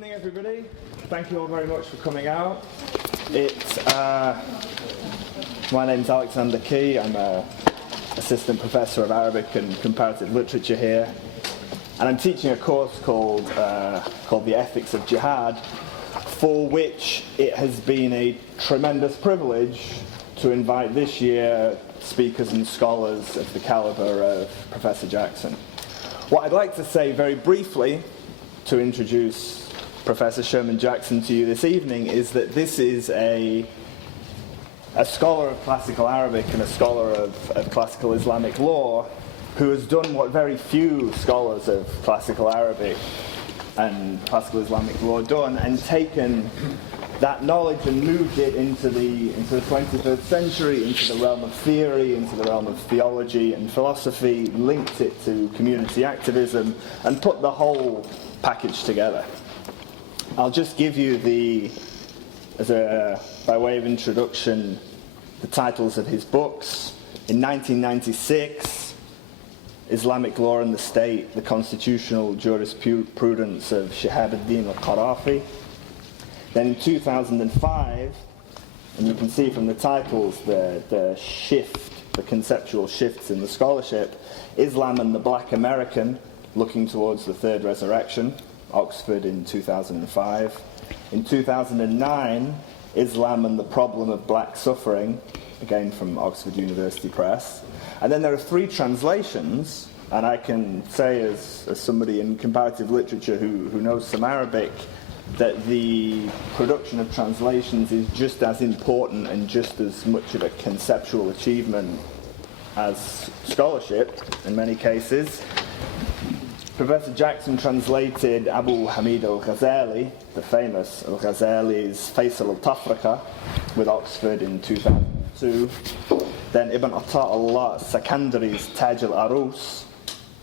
Good evening, everybody. Thank you all very much for coming out. My name's Alexander Key. I'm an assistant professor of Arabic and comparative literature here, and I'm teaching a course called The Ethics of Jihad, for which it has been a tremendous privilege to invite this year speakers and scholars of the caliber of Professor Jackson. What I'd like to say very briefly to introduce Professor Sherman Jackson to you this evening is that this is a scholar of classical Arabic and a scholar of classical Islamic law who has done what very few scholars of classical Arabic and classical Islamic law done, and taken that knowledge and moved it into the 21st century, into the realm of theory, into the realm of theology and philosophy, linked it to community activism, and put the whole package together. I'll just give you by way of introduction, the titles of his books. In 1996, Islamic Law and the State, the Constitutional Jurisprudence of Shihab ad-Din al-Qarafi. Then in 2005, and you can see from the titles the shift, the conceptual shifts in the scholarship, Islam and the Black American, looking towards the Third Resurrection, Oxford in 2005. In 2009, Islam and the Problem of Black Suffering, again from Oxford University Press. And then there are three translations, and I can say as somebody in comparative literature who knows some Arabic, that the production of translations is just as important and just as much of a conceptual achievement as scholarship in many cases. Professor Jackson translated Abu Hamid al-Ghazali, the famous al-Ghazali's Faisal al-Tafrika, with Oxford in 2002. Then Ibn Ata'Allah Sakandari's Taj al-Arus,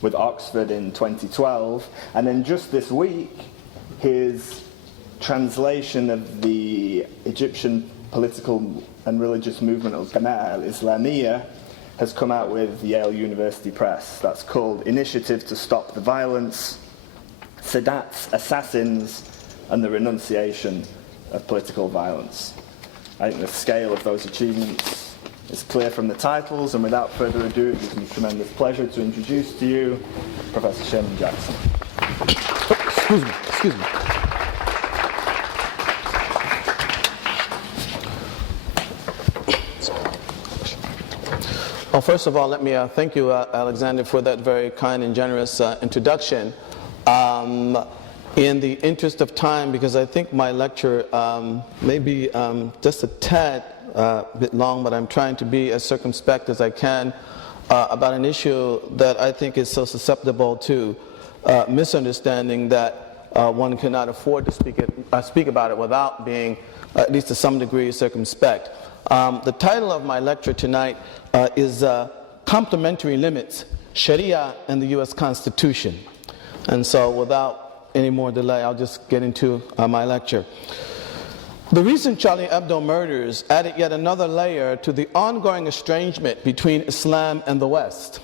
with Oxford in 2012. And then just this week, his translation of the Egyptian political and religious movement al-Qana'a al-Islamiyya has come out with Yale University Press. That's called Initiative to Stop the Violence, Sadat's Assassins, and the Renunciation of Political Violence. I think the scale of those achievements is clear from the titles, and without further ado, it gives me tremendous pleasure to introduce to you Professor Sherman Jackson. Excuse me. Well, first of all, let me thank you, Alexander, for that very kind and generous introduction. In the interest of time, because I think my lecture may be just a tad bit long, but I'm trying to be as circumspect as I can about an issue that I think is so susceptible to misunderstanding that one cannot afford to speak about it without being at least to some degree circumspect. The title of my lecture tonight is Complementary Limits, Sharia and the U.S. Constitution. And so without any more delay, I'll just get into my lecture. The recent Charlie Hebdo murders added yet another layer to the ongoing estrangement between Islam and the West,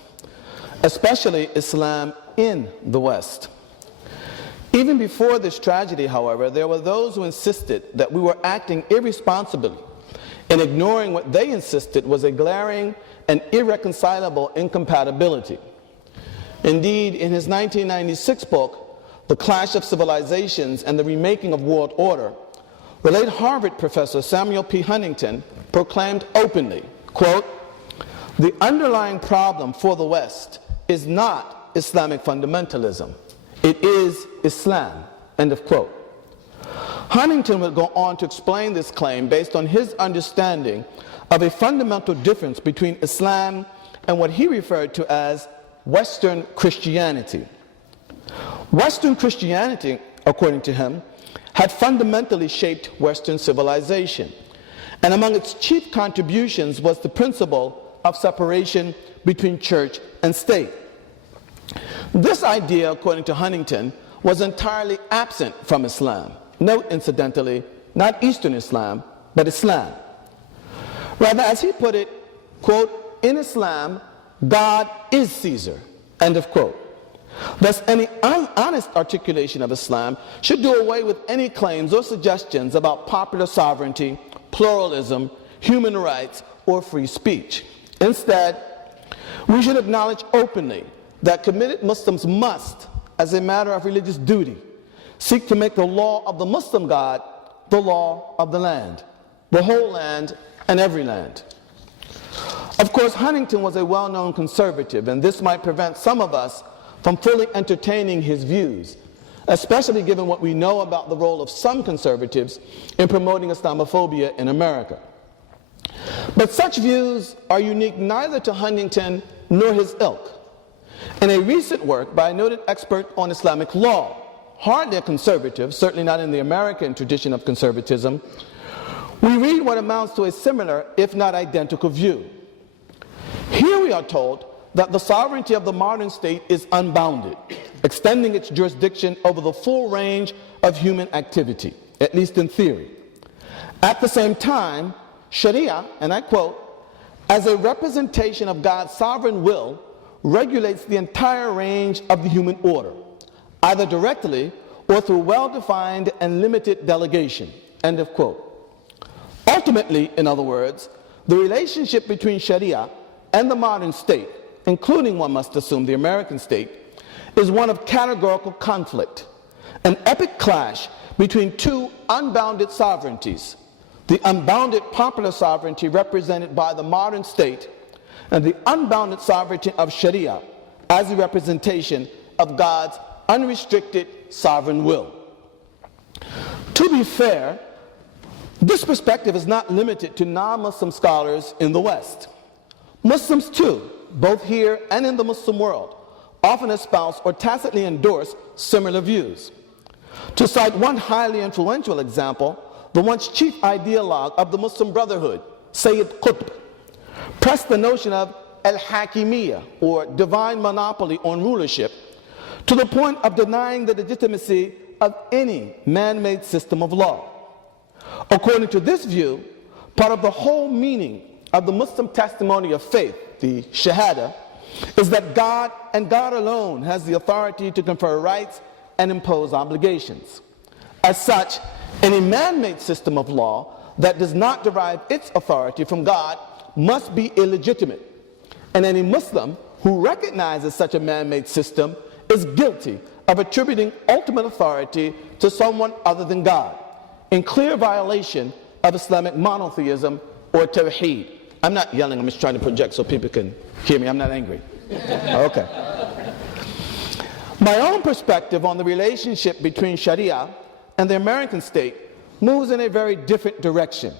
especially Islam in the West. Even before this tragedy, however, there were those who insisted that we were acting irresponsibly and ignoring what they insisted was a glaring and irreconcilable incompatibility. Indeed, in his 1996 book, The Clash of Civilizations and the Remaking of World Order, the late Harvard professor Samuel P. Huntington proclaimed openly, quote, "The underlying problem for the West is not Islamic fundamentalism. It is Islam," end of quote. Huntington would go on to explain this claim based on his understanding of a fundamental difference between Islam and what he referred to as Western Christianity. Western Christianity, according to him, had fundamentally shaped Western civilization, and among its chief contributions was the principle of separation between church and state. This idea, according to Huntington, was entirely absent from Islam. Note, incidentally, not Eastern Islam, but Islam. Rather, as he put it, quote, "In Islam, God is Caesar," end of quote. Thus, any honest articulation of Islam should do away with any claims or suggestions about popular sovereignty, pluralism, human rights, or free speech. Instead, we should acknowledge openly that committed Muslims must, as a matter of religious duty, seek to make the law of the Muslim God the law of the land, the whole land and every land. Of course, Huntington was a well-known conservative, and this might prevent some of us from fully entertaining his views, especially given what we know about the role of some conservatives in promoting Islamophobia in America. But such views are unique neither to Huntington nor his ilk. In a recent work by a noted expert on Islamic law, hardly a conservative, certainly not in the American tradition of conservatism, we read what amounts to a similar, if not identical, view. Here we are told that the sovereignty of the modern state is unbounded, extending its jurisdiction over the full range of human activity, at least in theory. At the same time, Sharia, and I quote, as a representation of God's sovereign will, regulates the entire range of the human order, either directly or through well-defined and limited delegation, end of quote. Ultimately, in other words, the relationship between Sharia and the modern state, including, one must assume, the American state, is one of categorical conflict, an epic clash between two unbounded sovereignties, the unbounded popular sovereignty represented by the modern state and the unbounded sovereignty of Sharia as a representation of God's unrestricted sovereign will. To be fair, this perspective is not limited to non-Muslim scholars in the West. Muslims too, both here and in the Muslim world, often espouse or tacitly endorse similar views. To cite one highly influential example, the once chief ideologue of the Muslim Brotherhood, Sayyid Qutb, pressed the notion of al-Hakimiyya, or divine monopoly on rulership, to the point of denying the legitimacy of any man-made system of law. According to this view, part of the whole meaning of the Muslim testimony of faith, the Shahada, is that God and God alone has the authority to confer rights and impose obligations. As such, any man-made system of law that does not derive its authority from God must be illegitimate, and any Muslim who recognizes such a man-made system is guilty of attributing ultimate authority to someone other than God, in clear violation of Islamic monotheism or tawheed. I'm not yelling, I'm just trying to project so people can hear me. I'm not angry. Okay. My own perspective on the relationship between Sharia and the American state moves in a very different direction.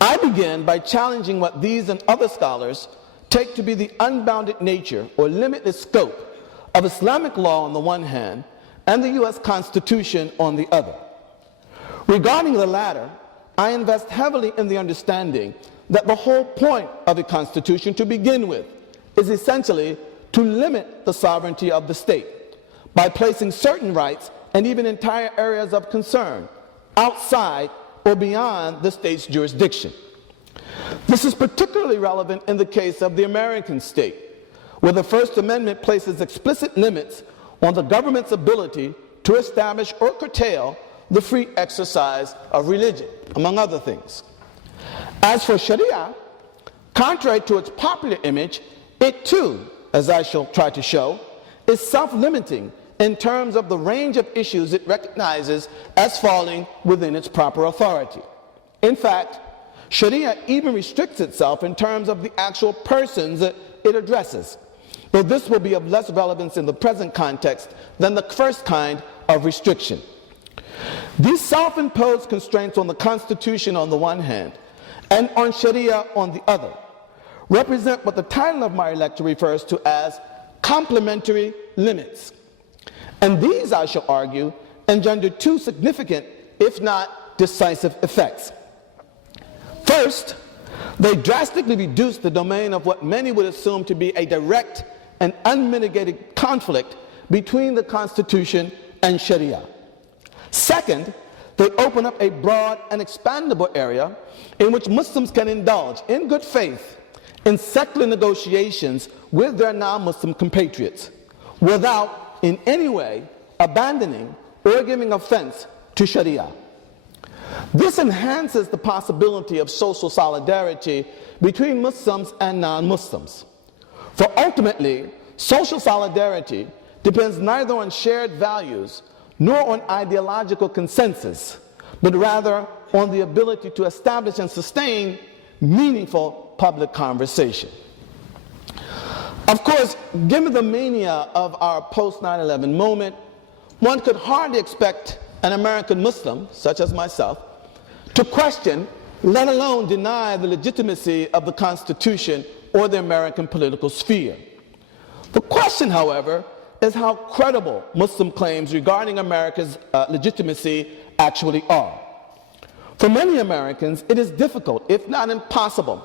I begin by challenging what these and other scholars take to be the unbounded nature or limitless scope of Islamic law on the one hand and the U.S. Constitution on the other. Regarding the latter, I invest heavily in the understanding that the whole point of a constitution to begin with is essentially to limit the sovereignty of the state by placing certain rights and even entire areas of concern outside or beyond the state's jurisdiction. This is particularly relevant in the case of the American state, where the First Amendment places explicit limits on the government's ability to establish or curtail the free exercise of religion, among other things. As for Sharia, contrary to its popular image, it too, as I shall try to show, is self-limiting in terms of the range of issues it recognizes as falling within its proper authority. In fact, Sharia even restricts itself in terms of the actual persons it addresses, though this will be of less relevance in the present context than the first kind of restriction. These self-imposed constraints on the Constitution on the one hand and on Sharia on the other represent what the title of my lecture refers to as complementary limits. And these, I shall argue, engender two significant, if not decisive, effects. First, they drastically reduce the domain of what many would assume to be a direct and unmitigated conflict between the Constitution and Sharia. Second, they open up a broad and expandable area in which Muslims can indulge in good faith in secular negotiations with their non-Muslim compatriots, without in any way abandoning or giving offense to Sharia. This enhances the possibility of social solidarity between Muslims and non-Muslims. For ultimately, social solidarity depends neither on shared values nor on ideological consensus, but rather on the ability to establish and sustain meaningful public conversation. Of course, given the mania of our post-9/11 moment, one could hardly expect an American Muslim, such as myself, to question, let alone deny the legitimacy of the Constitution or the American political sphere. The question, however, is how credible Muslim claims regarding America's legitimacy actually are. For many Americans, it is difficult, if not impossible,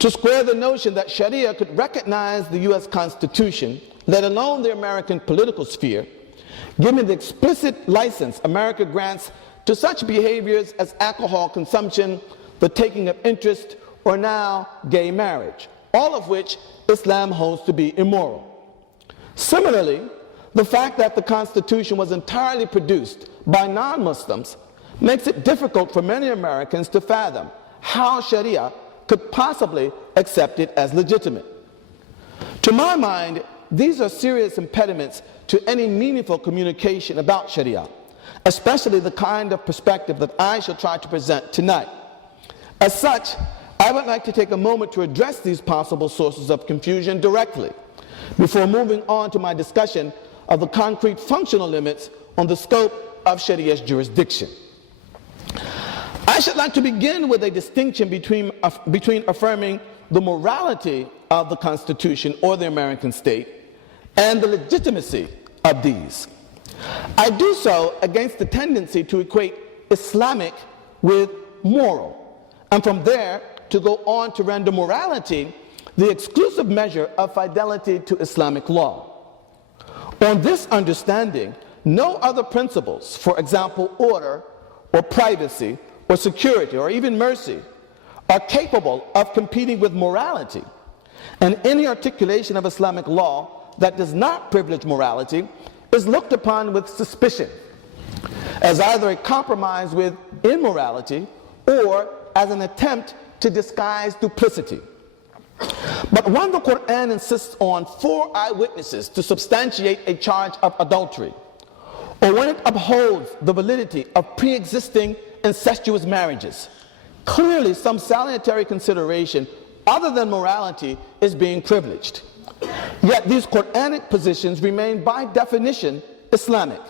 to square the notion that Sharia could recognize the U.S. Constitution, let alone the American political sphere, given the explicit license America grants to such behaviors as alcohol consumption, the taking of interest, or now gay marriage, all of which Islam holds to be immoral. Similarly, the fact that the Constitution was entirely produced by non-Muslims makes it difficult for many Americans to fathom how Sharia could possibly accept it as legitimate. To my mind, these are serious impediments to any meaningful communication about Sharia, especially the kind of perspective that I shall try to present tonight. As such, I would like to take a moment to address these possible sources of confusion directly, before moving on to my discussion of the concrete functional limits on the scope of Sharia's jurisdiction. I should like to begin with a distinction between affirming the morality of the Constitution or the American state and the legitimacy of these. I do so against the tendency to equate Islamic with moral, and from there to go on to render morality the exclusive measure of fidelity to Islamic law. On this understanding, no other principles, for example, order or privacy or security or even mercy, are capable of competing with morality. And any articulation of Islamic law that does not privilege morality is looked upon with suspicion, as either a compromise with immorality or as an attempt to disguise duplicity. But when the Quran insists on 4 eyewitnesses to substantiate a charge of adultery, or when it upholds the validity of pre-existing incestuous marriages, clearly some salutary consideration other than morality is being privileged. Yet these Quranic positions remain by definition Islamic,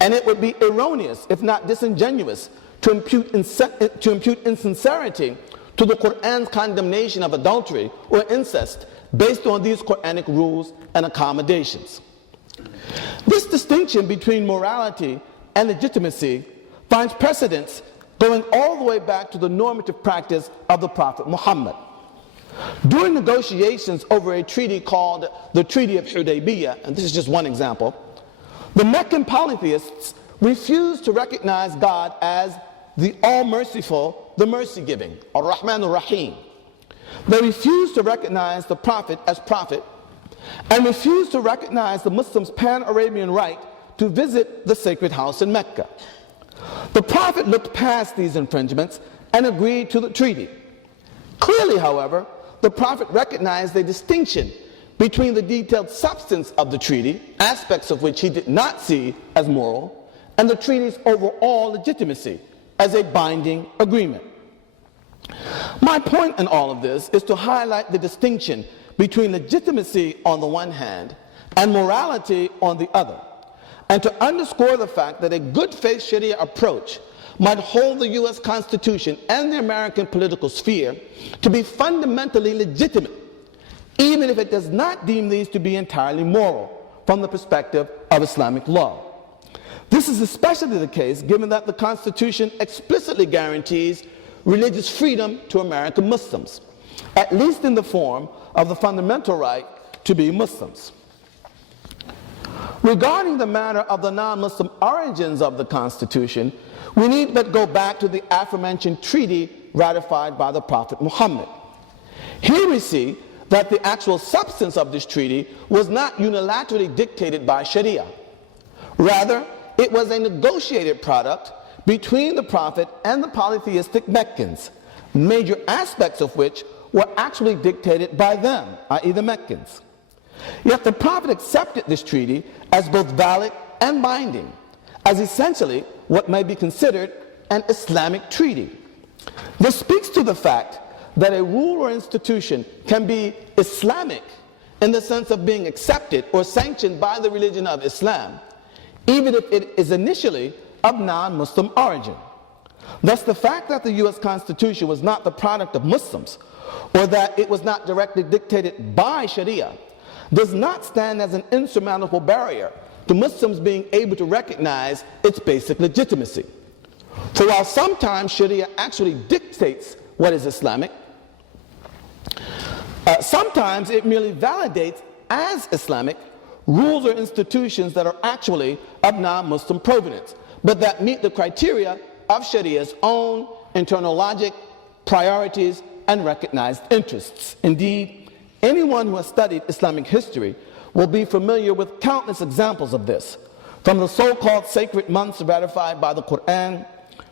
and it would be erroneous, if not disingenuous, to impute insincerity to the Quran's condemnation of adultery or incest based on these Quranic rules and accommodations. This distinction between morality and legitimacy finds precedence going all the way back to the normative practice of the Prophet Muhammad. During negotiations over a treaty called the Treaty of Hudaybiyah, and this is just one example, the Meccan polytheists refused to recognize God as the all-merciful, the mercy-giving, Ar-Rahman Ar-Rahim. They refused to recognize the Prophet as prophet, and refused to recognize the Muslims' pan-Arabian right to visit the sacred house in Mecca. The Prophet looked past these infringements and agreed to the treaty. Clearly, however, the Prophet recognized a distinction between the detailed substance of the treaty, aspects of which he did not see as moral, and the treaty's overall legitimacy as a binding agreement. My point in all of this is to highlight the distinction between legitimacy on the one hand and morality on the other, and to underscore the fact that a good faith Sharia approach might hold the U.S. Constitution and the American political sphere to be fundamentally legitimate, even if it does not deem these to be entirely moral from the perspective of Islamic law. This is especially the case given that the Constitution explicitly guarantees religious freedom to American Muslims, at least in the form of the fundamental right to be Muslims. Regarding the matter of the non-Muslim origins of the Constitution, we need but go back to the aforementioned treaty ratified by the Prophet Muhammad. Here we see that the actual substance of this treaty was not unilaterally dictated by Sharia. Rather, it was a negotiated product between the Prophet and the polytheistic Meccans, major aspects of which were actually dictated by them, i.e. the Meccans. Yet the Prophet accepted this treaty as both valid and binding, as essentially what may be considered an Islamic treaty. This speaks to the fact that a rule or institution can be Islamic in the sense of being accepted or sanctioned by the religion of Islam, even if it is initially of non-Muslim origin. Thus, the fact that the U.S. Constitution was not the product of Muslims, or that it was not directly dictated by Sharia, does not stand as an insurmountable barrier to Muslims being able to recognize its basic legitimacy. For while sometimes Sharia actually dictates what is Islamic, sometimes it merely validates as Islamic rules or institutions that are actually of non-Muslim provenance, but that meet the criteria of Sharia's own internal logic, priorities, and recognized interests. Indeed, anyone who has studied Islamic history will be familiar with countless examples of this, from the so-called sacred months ratified by the Quran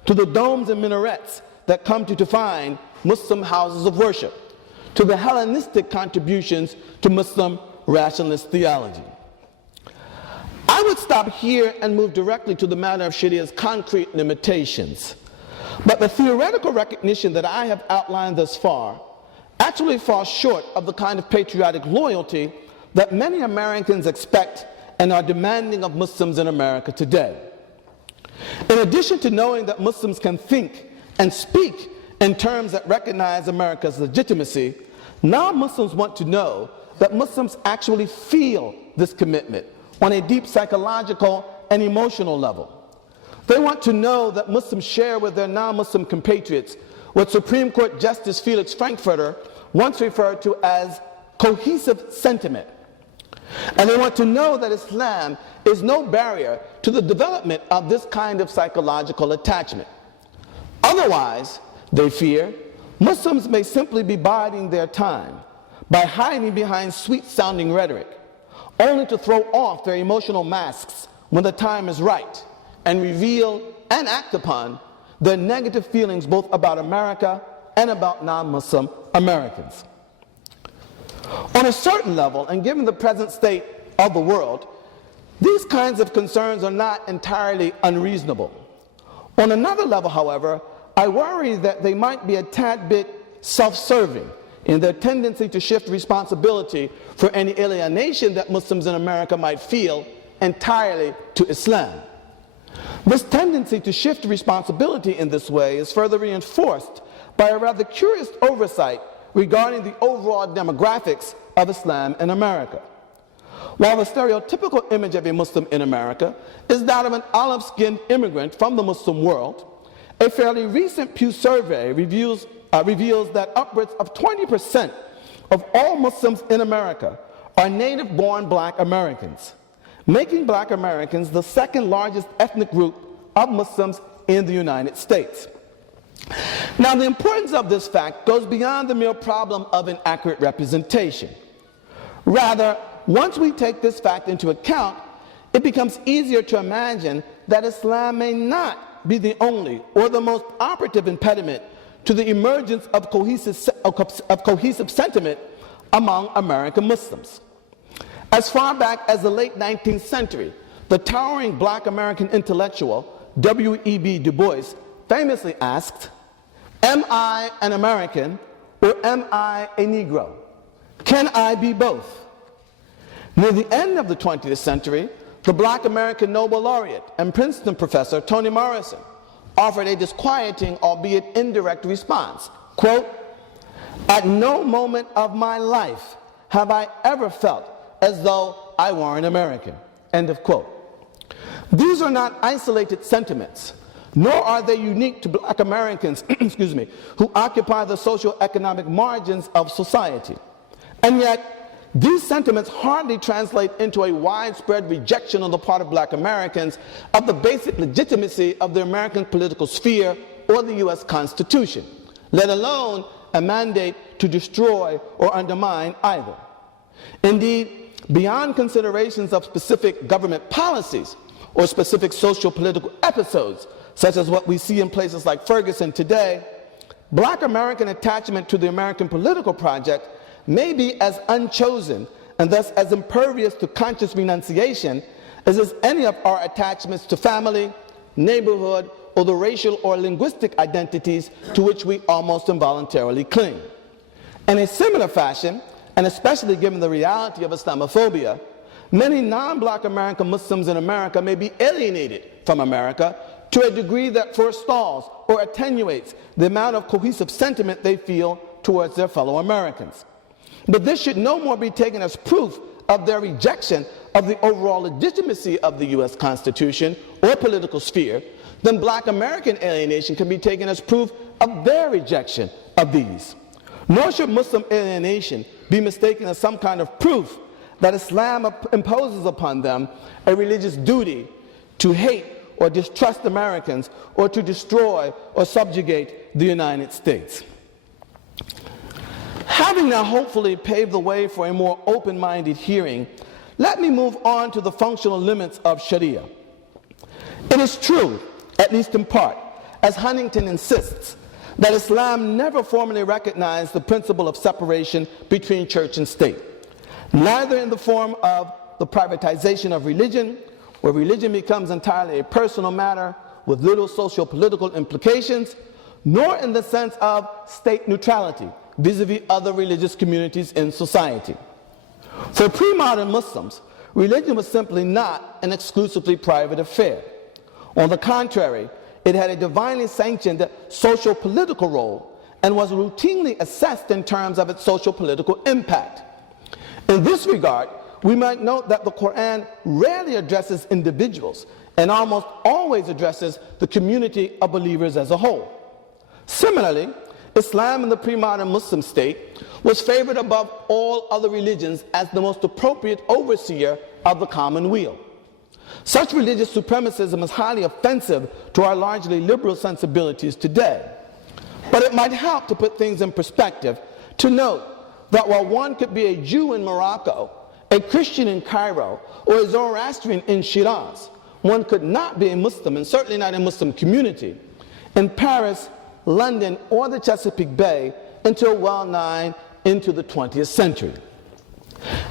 to the domes and minarets that come to define Muslim houses of worship, to the Hellenistic contributions to Muslim rationalist theology. I would stop here and move directly to the matter of Sharia's concrete limitations. But the theoretical recognition that I have outlined thus far actually falls short of the kind of patriotic loyalty that many Americans expect and are demanding of Muslims in America today. In addition to knowing that Muslims can think and speak in terms that recognize America's legitimacy, non-Muslims want to know that Muslims actually feel this commitment on a deep psychological and emotional level. They want to know that Muslims share with their non-Muslim compatriots what Supreme Court Justice Felix Frankfurter once referred to as cohesive sentiment. And they want to know that Islam is no barrier to the development of this kind of psychological attachment. Otherwise, they fear, Muslims may simply be biding their time by hiding behind sweet-sounding rhetoric, only to throw off their emotional masks when the time is right and reveal and act upon their negative feelings both about America and about non-Muslim Americans. On a certain level, and given the present state of the world, these kinds of concerns are not entirely unreasonable. On another level, however, I worry that they might be a tad bit self-serving in their tendency to shift responsibility for any alienation that Muslims in America might feel entirely to Islam. This tendency to shift responsibility in this way is further reinforced by a rather curious oversight regarding the overall demographics of Islam in America. While the stereotypical image of a Muslim in America is that of an olive-skinned immigrant from the Muslim world, a fairly recent Pew survey reveals that upwards of 20% of all Muslims in America are native-born black Americans, making black Americans the second largest ethnic group of Muslims in the United States. Now, the importance of this fact goes beyond the mere problem of inaccurate representation. Rather, once we take this fact into account, it becomes easier to imagine that Islam may not be the only or the most operative impediment to the emergence of cohesive sentiment among American Muslims. As far back as the late 19th century, the towering black American intellectual W.E.B. Du Bois famously asked, "Am I an American or am I a Negro? Can I be both?" Near the end of the 20th century, the black American Nobel laureate and Princeton professor Toni Morrison offered a disquieting, albeit indirect response. Quote, "At no moment of my life have I ever felt as though I were an American." End of quote. These are not isolated sentiments, nor are they unique to black Americans who occupy the socio-economic margins of society. And yet, these sentiments hardly translate into a widespread rejection on the part of black Americans of the basic legitimacy of the American political sphere or the U.S. Constitution, let alone a mandate to destroy or undermine either. Indeed, beyond considerations of specific government policies or specific social-political episodes, such as what we see in places like Ferguson today, Black American attachment to the American political project may be as unchosen and thus as impervious to conscious renunciation as any of our attachments to family, neighborhood, or the racial or linguistic identities to which we almost involuntarily cling. In a similar fashion, and especially given the reality of Islamophobia, many non-Black American Muslims in America may be alienated from America to a degree that forestalls or attenuates the amount of cohesive sentiment they feel towards their fellow Americans. But this should no more be taken as proof of their rejection of the overall legitimacy of the U.S. Constitution or political sphere than Black American alienation can be taken as proof of their rejection of these. Nor should Muslim alienation be mistaken as some kind of proof that Islam imposes upon them a religious duty to hate or distrust Americans or to destroy or subjugate the United States. Having now hopefully paved the way for a more open-minded hearing, let me move on to the functional limits of Sharia. It is true, at least in part, as Huntington insists, that Islam never formally recognized the principle of separation between church and state, neither in the form of the privatization of religion, where religion becomes entirely a personal matter with little socio-political implications, nor in the sense of state neutrality vis-a-vis other religious communities in society. For pre-modern Muslims, religion was simply not an exclusively private affair. On the contrary, it had a divinely sanctioned social-political role and was routinely assessed in terms of its social-political impact. In this regard, we might note that the Quran rarely addresses individuals and almost always addresses the community of believers as a whole. Similarly, Islam in the pre-modern Muslim state was favored above all other religions as the most appropriate overseer of the common weal. Such religious supremacism is highly offensive to our largely liberal sensibilities today. But it might help to put things in perspective to note that while one could be a Jew in Morocco, a Christian in Cairo, or a Zoroastrian in Shiraz, one could not be a Muslim, and certainly not a Muslim community, in Paris, London, or the Chesapeake Bay until well nigh into the 20th century.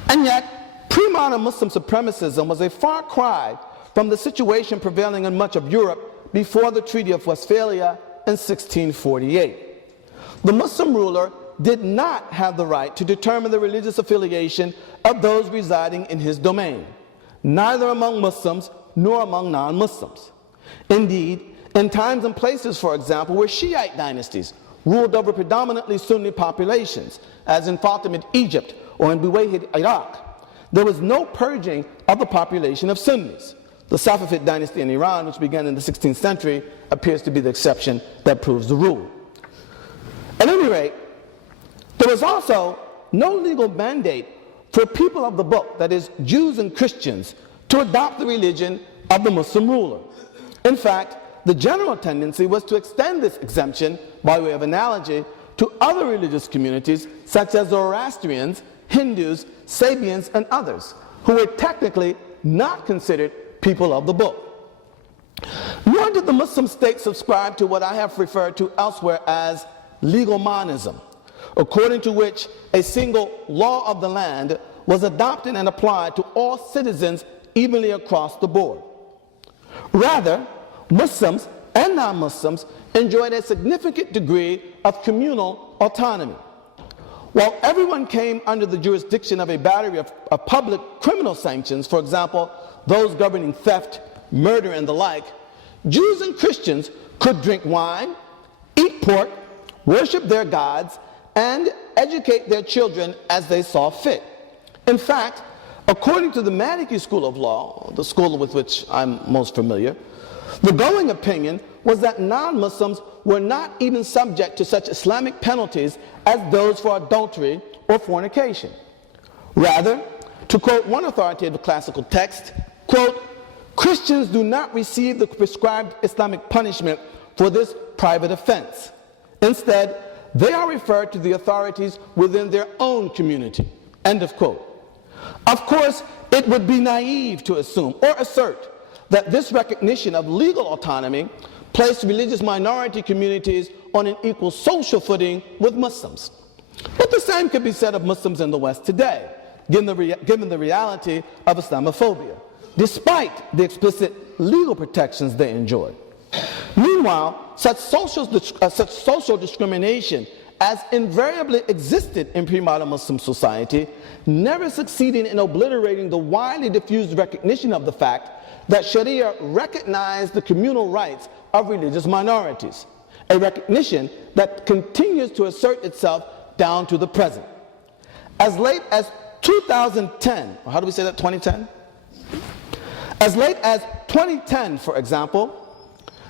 And yet, pre-modern Muslim supremacism was a far cry from the situation prevailing in much of Europe before the Treaty of Westphalia in 1648. The Muslim ruler did not have the right to determine the religious affiliation of those residing in his domain, neither among Muslims nor among non-Muslims. Indeed, in times and places, for example, where Shiite dynasties ruled over predominantly Sunni populations, as in Fatimid Egypt or in Buwayhid Iraq, there was no purging of the population of Sunnis. The Safavid dynasty in Iran, which began in the 16th century, appears to be the exception that proves the rule. At any rate, there was also no legal mandate for people of the book, that is, Jews and Christians, to adopt the religion of the Muslim ruler. In fact, the general tendency was to extend this exemption, by way of analogy, to other religious communities such as Zoroastrians, Hindus, Sabians, and others, who were technically not considered people of the book. Nor did the Muslim state subscribe to what I have referred to elsewhere as legal monism, according to which a single law of the land was adopted and applied to all citizens evenly across the board. Rather, Muslims and non-Muslims enjoyed a significant degree of communal autonomy. While everyone came under the jurisdiction of a battery of public criminal sanctions, for example, those governing theft, murder, and the like, Jews and Christians could drink wine, eat pork, worship their gods, and educate their children as they saw fit. In fact, according to the Maliki school of law, the school with which I'm most familiar, the going opinion was that non-Muslims were not even subject to such Islamic penalties as those for adultery or fornication. Rather, to quote one authoritative classical text, quote, Christians do not receive the prescribed Islamic punishment for this private offense. Instead, they are referred to the authorities within their own community. End of quote. Of course, it would be naive to assume or assert that this recognition of legal autonomy placed religious minority communities on an equal social footing with Muslims. But the same could be said of Muslims in the West today, given the reality of Islamophobia, despite the explicit legal protections they enjoy. Meanwhile, such social discrimination as invariably existed in pre-modern Muslim society, never succeeding in obliterating the widely diffused recognition of the fact that Sharia recognized the communal rights of religious minorities, a recognition that continues to assert itself down to the present. As late as 2010, or how do we say that, 2010? As late as 2010, for example,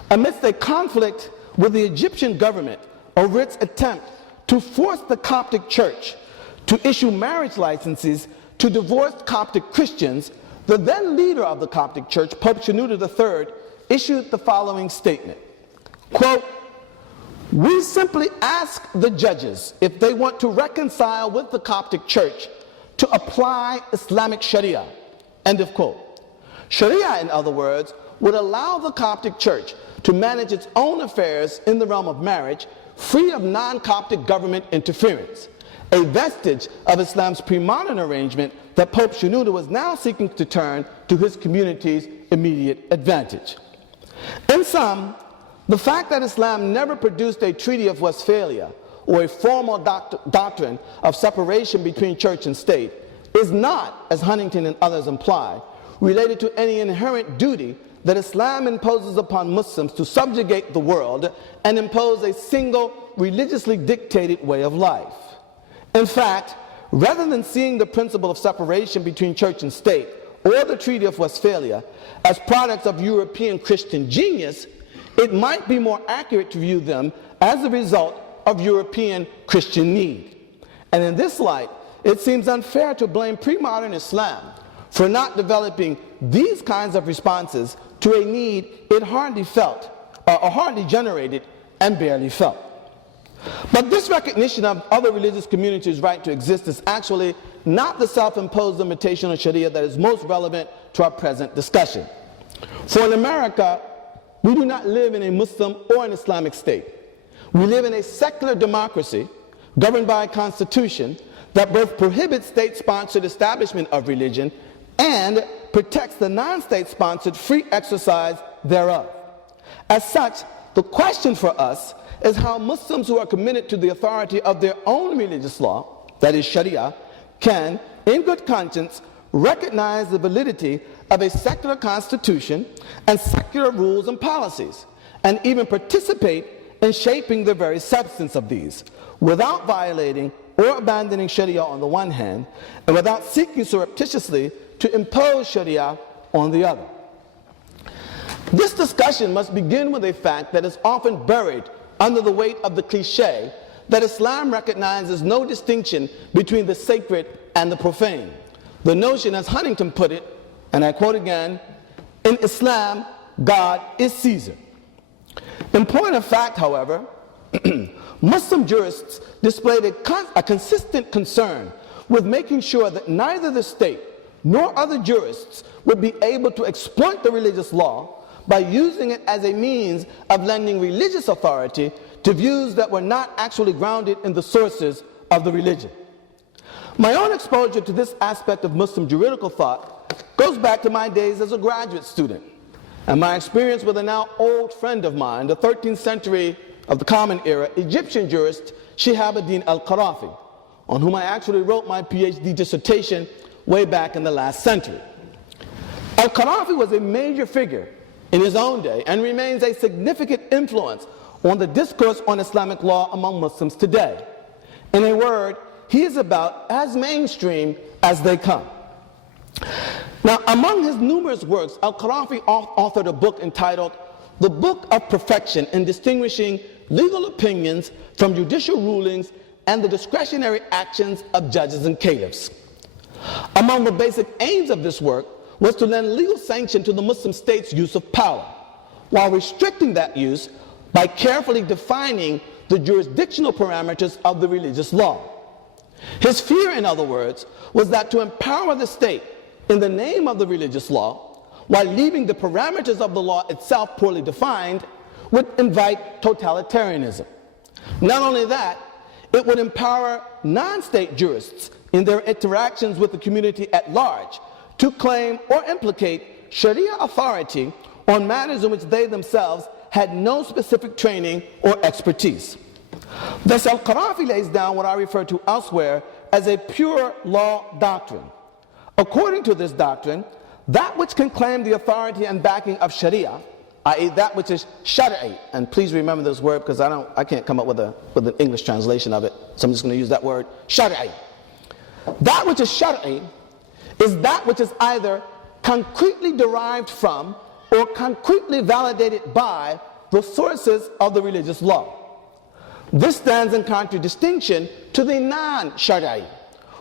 amidst a conflict with the Egyptian government over its attempt to force the Coptic Church to issue marriage licenses to divorced Coptic Christians, the then leader of the Coptic Church, Pope Shenouda III, issued the following statement, quote, "We simply ask the judges if they want to reconcile with the Coptic Church to apply Islamic Sharia," end of quote. Sharia, in other words, would allow the Coptic Church to manage its own affairs in the realm of marriage, free of non-Coptic government interference, a vestige of Islam's pre-modern arrangement that Pope Shenouda was now seeking to turn to his community's immediate advantage. In sum, the fact that Islam never produced a Treaty of Westphalia or a formal doctrine of separation between church and state is not, as Huntington and others imply, related to any inherent duty that Islam imposes upon Muslims to subjugate the world and impose a single religiously dictated way of life. In fact, rather than seeing the principle of separation between church and state or the Treaty of Westphalia as products of European Christian genius, it might be more accurate to view them as a result of European Christian need. And in this light, it seems unfair to blame pre-modern Islam for not developing these kinds of responses to a need it hardly felt, or hardly generated and barely felt. But this recognition of other religious communities' right to exist is actually not the self-imposed limitation of Sharia that is most relevant to our present discussion. For in America, we do not live in a Muslim or an Islamic state. We live in a secular democracy governed by a constitution that both prohibits state-sponsored establishment of religion and protects the non-state-sponsored free exercise thereof. As such, the question for us is how Muslims who are committed to the authority of their own religious law, that is Sharia, can, in good conscience, recognize the validity of a secular constitution and secular rules and policies, and even participate in shaping the very substance of these, without violating or abandoning Sharia on the one hand, and without seeking surreptitiously to impose Sharia on the other. This discussion must begin with a fact that is often buried under the weight of the cliché that Islam recognizes no distinction between the sacred and the profane. The notion, as Huntington put it, and I quote again, "In Islam, God is Caesar." In point of fact, however, Muslim jurists displayed a consistent concern with making sure that neither the state nor other jurists would be able to exploit the religious law by using it as a means of lending religious authority to views that were not actually grounded in the sources of the religion. My own exposure to this aspect of Muslim juridical thought goes back to my days as a graduate student, and my experience with a now old friend of mine, the 13th century of the Common Era Egyptian jurist Shihab ad-Din al-Qarafi, on whom I actually wrote my PhD dissertation way back in the last century. Al-Qarafi was a major figure in his own day and remains a significant influence on the discourse on Islamic law among Muslims today. In a word, he is about as mainstream as they come. Now, among his numerous works, Al-Qarafi authored a book entitled The Book of Perfection in Distinguishing Legal Opinions from Judicial Rulings and the Discretionary Actions of Judges and Caliphs. Among the basic aims of this work was to lend legal sanction to the Muslim state's use of power, while restricting that use by carefully defining the jurisdictional parameters of the religious law. His fear, in other words, was that to empower the state in the name of the religious law, while leaving the parameters of the law itself poorly defined, would invite totalitarianism. Not only that, it would empower non-state jurists in their interactions with the community at large to claim or implicate Sharia authority on matters in which they themselves had no specific training or expertise. Thus, Al-Qarafi lays down what I refer to elsewhere as a pure law doctrine. According to this doctrine, that which can claim the authority and backing of Sharia, i.e. that which is Shariah, and please remember this word because I can't come up with an English translation of it, so I'm just going to use that word, Shariah. That which is Shariah is that which is either concretely derived from or concretely validated by the sources of the religious law. This stands in contradistinction to the non-Shariah,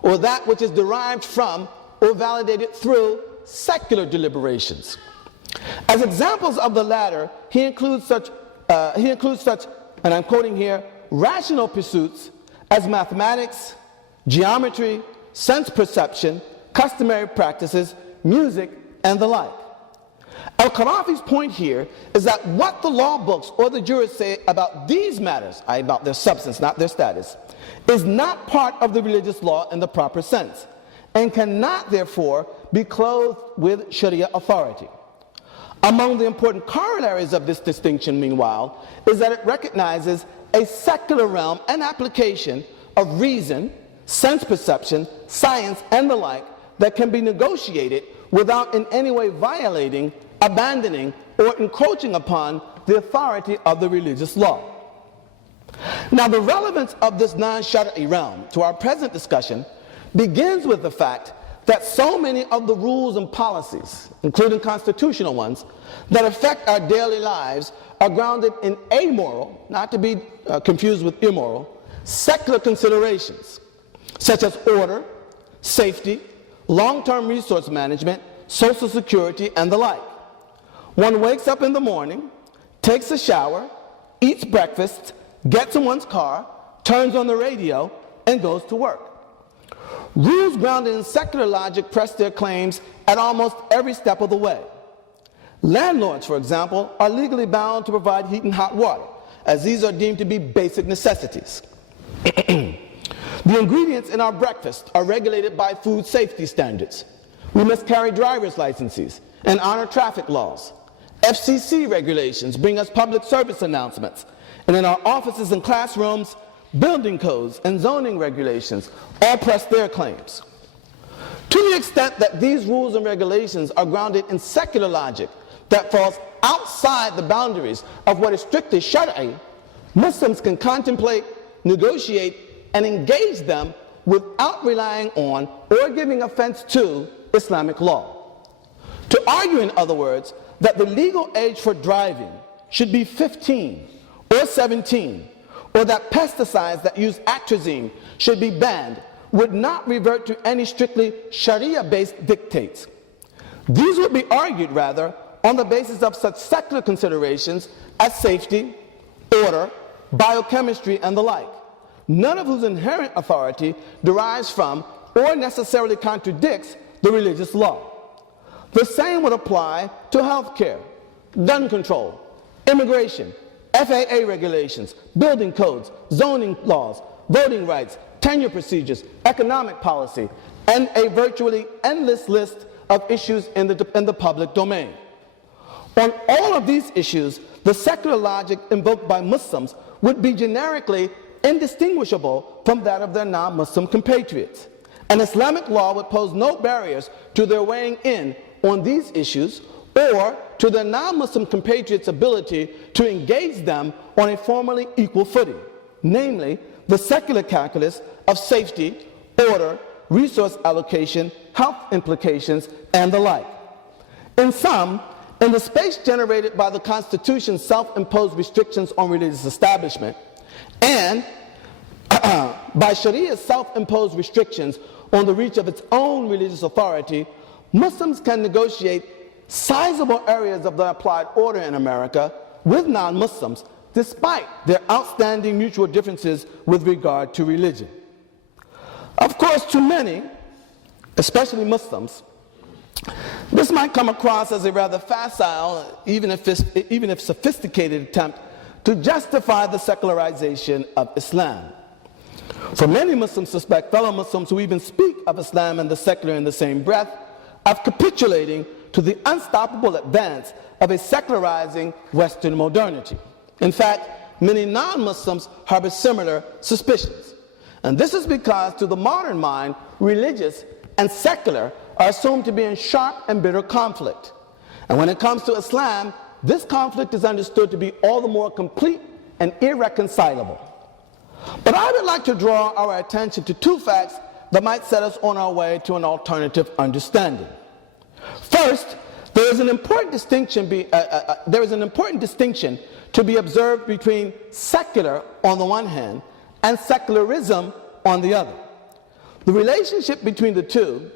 or that which is derived from or validated through secular deliberations. As examples of the latter, he includes such, and I'm quoting here, rational pursuits as mathematics, geometry, sense perception, customary practices, music, and the like. Al-Qarafi's point here is that what the law books or the jurists say about these matters, about their substance, not their status, is not part of the religious law in the proper sense, and cannot therefore be clothed with Sharia authority. Among the important corollaries of this distinction, meanwhile, is that it recognizes a secular realm and application of reason, sense perception, science, and the like that can be negotiated without in any way violating, abandoning, or encroaching upon the authority of the religious law. Now, the relevance of this non-Shari'i realm to our present discussion begins with the fact that so many of the rules and policies, including constitutional ones, that affect our daily lives are grounded in amoral, not to be confused with immoral, secular considerations, such as order, safety, long-term resource management, social security, and the like. One wakes up in the morning, takes a shower, eats breakfast, gets in one's car, turns on the radio, and goes to work. Rules grounded in secular logic press their claims at almost every step of the way. Landlords, for example, are legally bound to provide heat and hot water, as these are deemed to be basic necessities. The ingredients in our breakfast are regulated by food safety standards. We must carry driver's licenses and honor traffic laws. FCC regulations bring us public service announcements, and in our offices and classrooms, building codes and zoning regulations all press their claims. To the extent that these rules and regulations are grounded in secular logic that falls outside the boundaries of what is strictly Shari'i, Muslims can contemplate, negotiate, and engage them without relying on or giving offense to Islamic law. To argue, in other words, that the legal age for driving should be 15 or 17, or that pesticides that use atrazine should be banned, would not revert to any strictly Sharia-based dictates. These would be argued, rather, on the basis of such secular considerations as safety, order, biochemistry, and the like, none of whose inherent authority derives from or necessarily contradicts the religious law. The same would apply to health care, gun control, immigration, FAA regulations, building codes, zoning laws, voting rights, tenure procedures, economic policy, and a virtually endless list of issues in the public domain. On all of these issues, the secular logic invoked by Muslims would be generically indistinguishable from that of their non-Muslim compatriots. And Islamic law would pose no barriers to their weighing in on these issues or to their non-Muslim compatriots' ability to engage them on a formally equal footing, namely the secular calculus of safety, order, resource allocation, health implications, and the like. In sum, in the space generated by the Constitution's self-imposed restrictions on religious establishment and by Sharia's self-imposed restrictions on the reach of its own religious authority, Muslims can negotiate sizable areas of the applied order in America with non-Muslims despite their outstanding mutual differences with regard to religion. Of course, to many, especially Muslims, this might come across as a rather facile, even if sophisticated attempt to justify the secularization of Islam. For many Muslims suspect fellow Muslims who even speak of Islam and the secular in the same breath of capitulating to the unstoppable advance of a secularizing Western modernity. In fact, many non-Muslims harbor similar suspicions. And this is because to the modern mind, religious and secular are assumed to be in sharp and bitter conflict. And when it comes to Islam, this conflict is understood to be all the more complete and irreconcilable. But I would like to draw our attention to two facts that might set us on our way to an alternative understanding. First, there is an important distinction to be observed between secular on the one hand and secularism on the other. The relationship between the two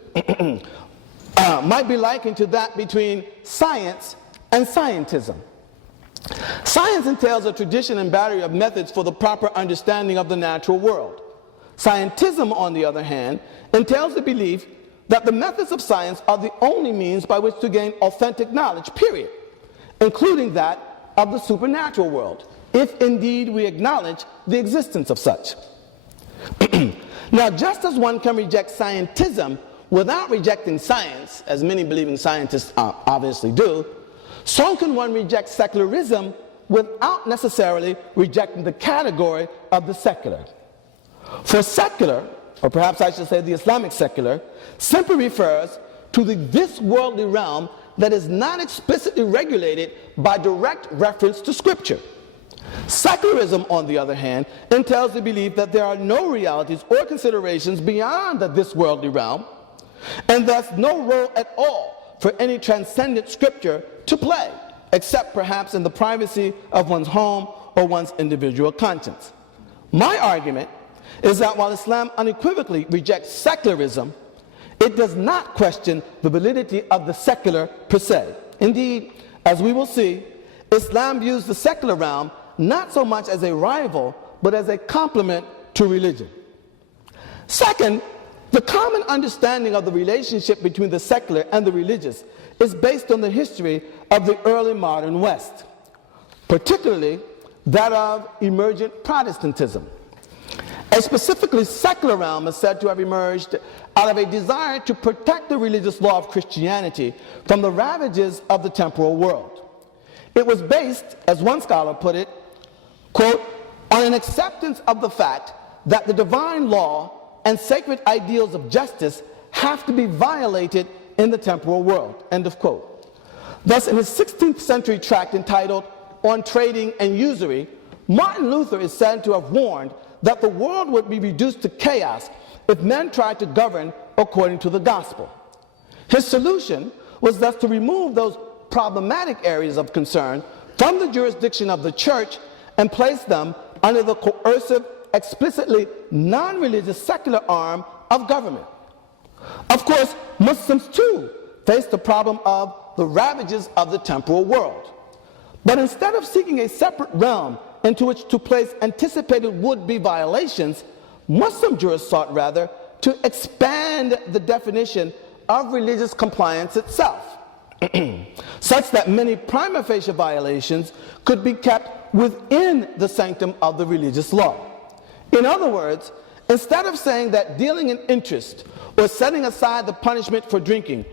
might be likened to that between science and scientism. Science entails a tradition and battery of methods for the proper understanding of the natural world. Scientism, on the other hand, entails the belief that the methods of science are the only means by which to gain authentic knowledge, period, including that of the supernatural world, if indeed we acknowledge the existence of such. Now, just as one can reject scientism without rejecting science, as many believing scientists obviously do, so can one reject secularism without necessarily rejecting the category of the secular. For secular, or perhaps I should say the Islamic secular, simply refers to this worldly realm that is not explicitly regulated by direct reference to Scripture. Secularism, on the other hand, entails the belief that there are no realities or considerations beyond this worldly realm, and thus no role at all for any transcendent Scripture to play, except perhaps in the privacy of one's home or one's individual conscience. My argument is that while Islam unequivocally rejects secularism, it does not question the validity of the secular per se. Indeed, as we will see, Islam views the secular realm not so much as a rival, but as a complement to religion. Second, the common understanding of the relationship between the secular and the religious is based on the history of the early modern West, particularly that of emergent Protestantism. A specifically secular realm is said to have emerged out of a desire to protect the religious law of Christianity from the ravages of the temporal world. It was based, as one scholar put it, quote, on an acceptance of the fact that the divine law and sacred ideals of justice have to be violated in the temporal world, end of quote. Thus, in his 16th century tract entitled On Trading and Usury, Martin Luther is said to have warned that the world would be reduced to chaos if men tried to govern according to the gospel. His solution was thus to remove those problematic areas of concern from the jurisdiction of the church and place them under the coercive, explicitly non-religious secular arm of government. Of course, Muslims too face the problem of the ravages of the temporal world. But instead of seeking a separate realm into which to place anticipated would-be violations, Muslim jurists sought rather to expand the definition of religious compliance itself, such that many prima facie violations could be kept within the sanctum of the religious law. In other words, instead of saying that dealing in interest or setting aside the punishment for drinking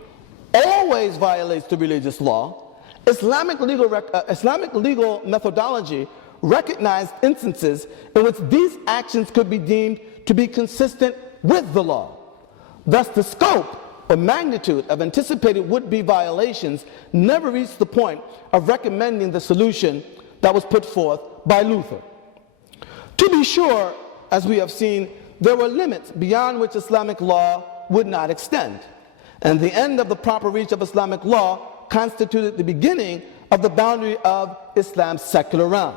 always violates the religious law, Islamic legal methodology recognized instances in which these actions could be deemed to be consistent with the law. Thus, the scope or magnitude of anticipated would-be violations never reached the point of recommending the solution that was put forth by Luther. To be sure, as we have seen, there were limits beyond which Islamic law would not extend, and the end of the proper reach of Islamic law constituted the beginning of the boundary of Islam's secular realm.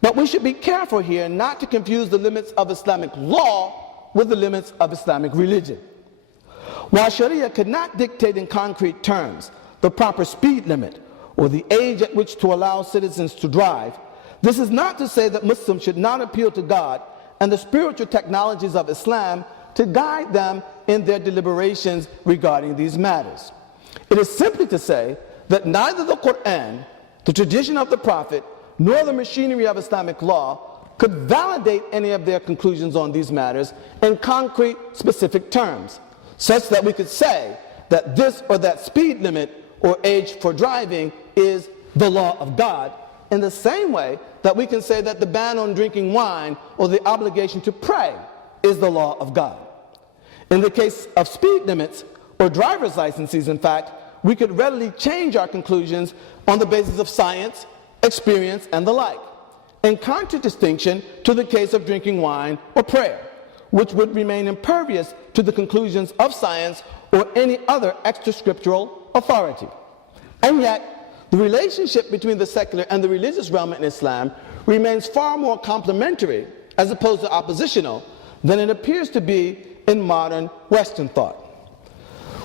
But we should be careful here not to confuse the limits of Islamic law with the limits of Islamic religion. While Sharia could not dictate in concrete terms the proper speed limit or the age at which to allow citizens to drive, this is not to say that Muslims should not appeal to God and the spiritual technologies of Islam to guide them in their deliberations regarding these matters. It is simply to say that neither the Quran, the tradition of the Prophet, nor the machinery of Islamic law could validate any of their conclusions on these matters in concrete, specific terms, such that we could say that this or that speed limit or age for driving is the law of God, in the same way that we can say that the ban on drinking wine or the obligation to pray is the law of God. In the case of speed limits or driver's licenses, in fact, we could readily change our conclusions on the basis of science, experience, and the like, in contradistinction to the case of drinking wine or prayer, which would remain impervious to the conclusions of science or any other extra-scriptural authority. And yet, the relationship between the secular and the religious realm in Islam remains far more complementary, as opposed to oppositional, than it appears to be in modern Western thought.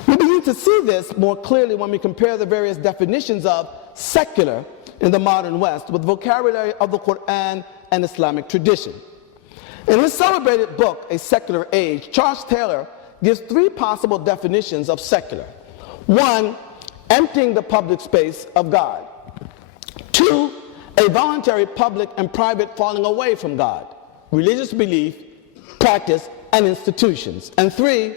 We begin to see this more clearly when we compare the various definitions of secular in the modern West with the vocabulary of the Quran and Islamic tradition. In his celebrated book, A Secular Age, Charles Taylor gives three possible definitions of secular. One, emptying the public space of God. Two, a voluntary public and private falling away from God, religious belief, practice, and institutions. And three,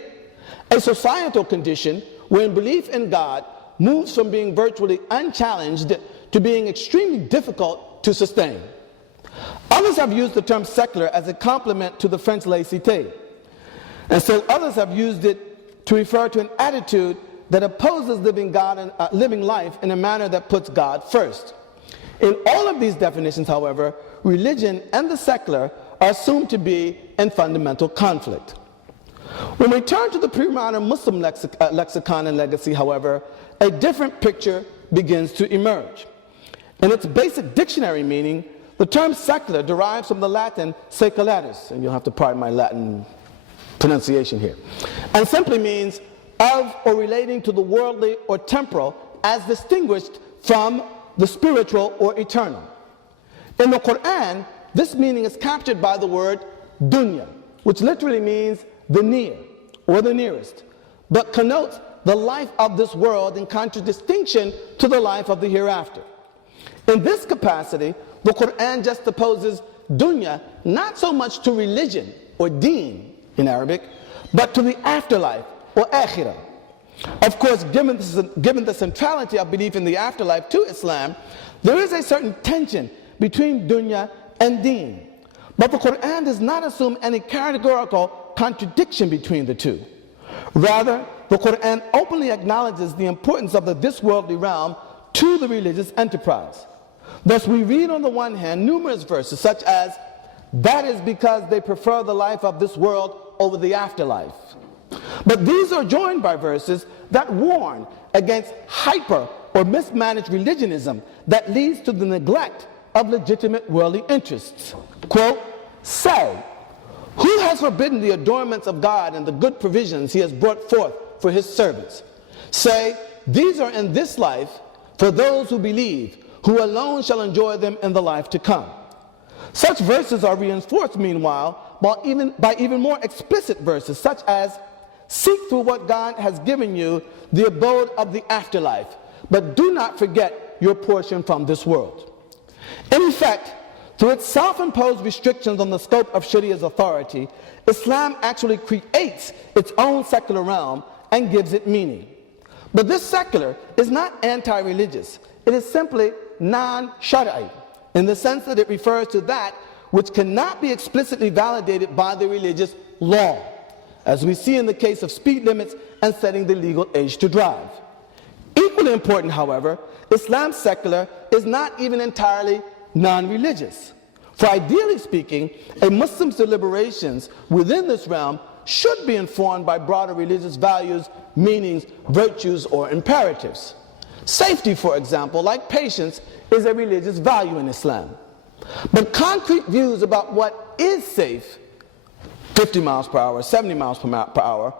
a societal condition wherein belief in God moves from being virtually unchallenged to being extremely difficult to sustain. Others have used the term secular as a complement to the French laïcité, and so others have used it to refer to an attitude that opposes living life in a manner that puts God first. In all of these definitions, however, religion and the secular are assumed to be in fundamental conflict. When we turn to the pre-modern Muslim lexicon and legacy, however, a different picture begins to emerge. In its basic dictionary meaning, the term secular derives from the Latin secularis, and you'll have to pardon my Latin pronunciation here, and simply means of or relating to the worldly or temporal as distinguished from the spiritual or eternal. In the Quran, this meaning is captured by the word dunya, which literally means the near or the nearest, but connotes the life of this world in contradistinction to the life of the hereafter. In this capacity, the Quran juxtaposes dunya not so much to religion or deen in Arabic, but to the afterlife or akhirah. Of course, given the centrality of belief in the afterlife to Islam, there is a certain tension between dunya and deen. But the Quran does not assume any categorical contradiction between the two. Rather, the Quran openly acknowledges the importance of the this-worldly realm to the religious enterprise. Thus, we read on the one hand numerous verses such as, "That is because they prefer the life of this world over the afterlife." But these are joined by verses that warn against hyper or mismanaged religionism that leads to the neglect of legitimate worldly interests. Quote, "Say, who has forbidden the adornments of God and the good provisions he has brought forth for his servants? Say, these are in this life for those who believe, who alone shall enjoy them in the life to come." Such verses are reinforced, meanwhile, by even more explicit verses, such as, "Seek through what God has given you the abode of the afterlife, but do not forget your portion from this world." In effect, through its self-imposed restrictions on the scope of Shariah's authority, Islam actually creates its own secular realm and gives it meaning. But this secular is not anti-religious. It is simply non-Shari'i, in the sense that it refers to that which cannot be explicitly validated by the religious law, as we see in the case of speed limits and setting the legal age to drive. Equally important, however, Islam's secular is not even entirely non-religious. For ideally speaking, a Muslim's deliberations within this realm should be informed by broader religious values, meanings, virtues, or imperatives. Safety, for example, like patience, is a religious value in Islam. But concrete views about what is safe, 50 miles per hour, 70 miles per hour,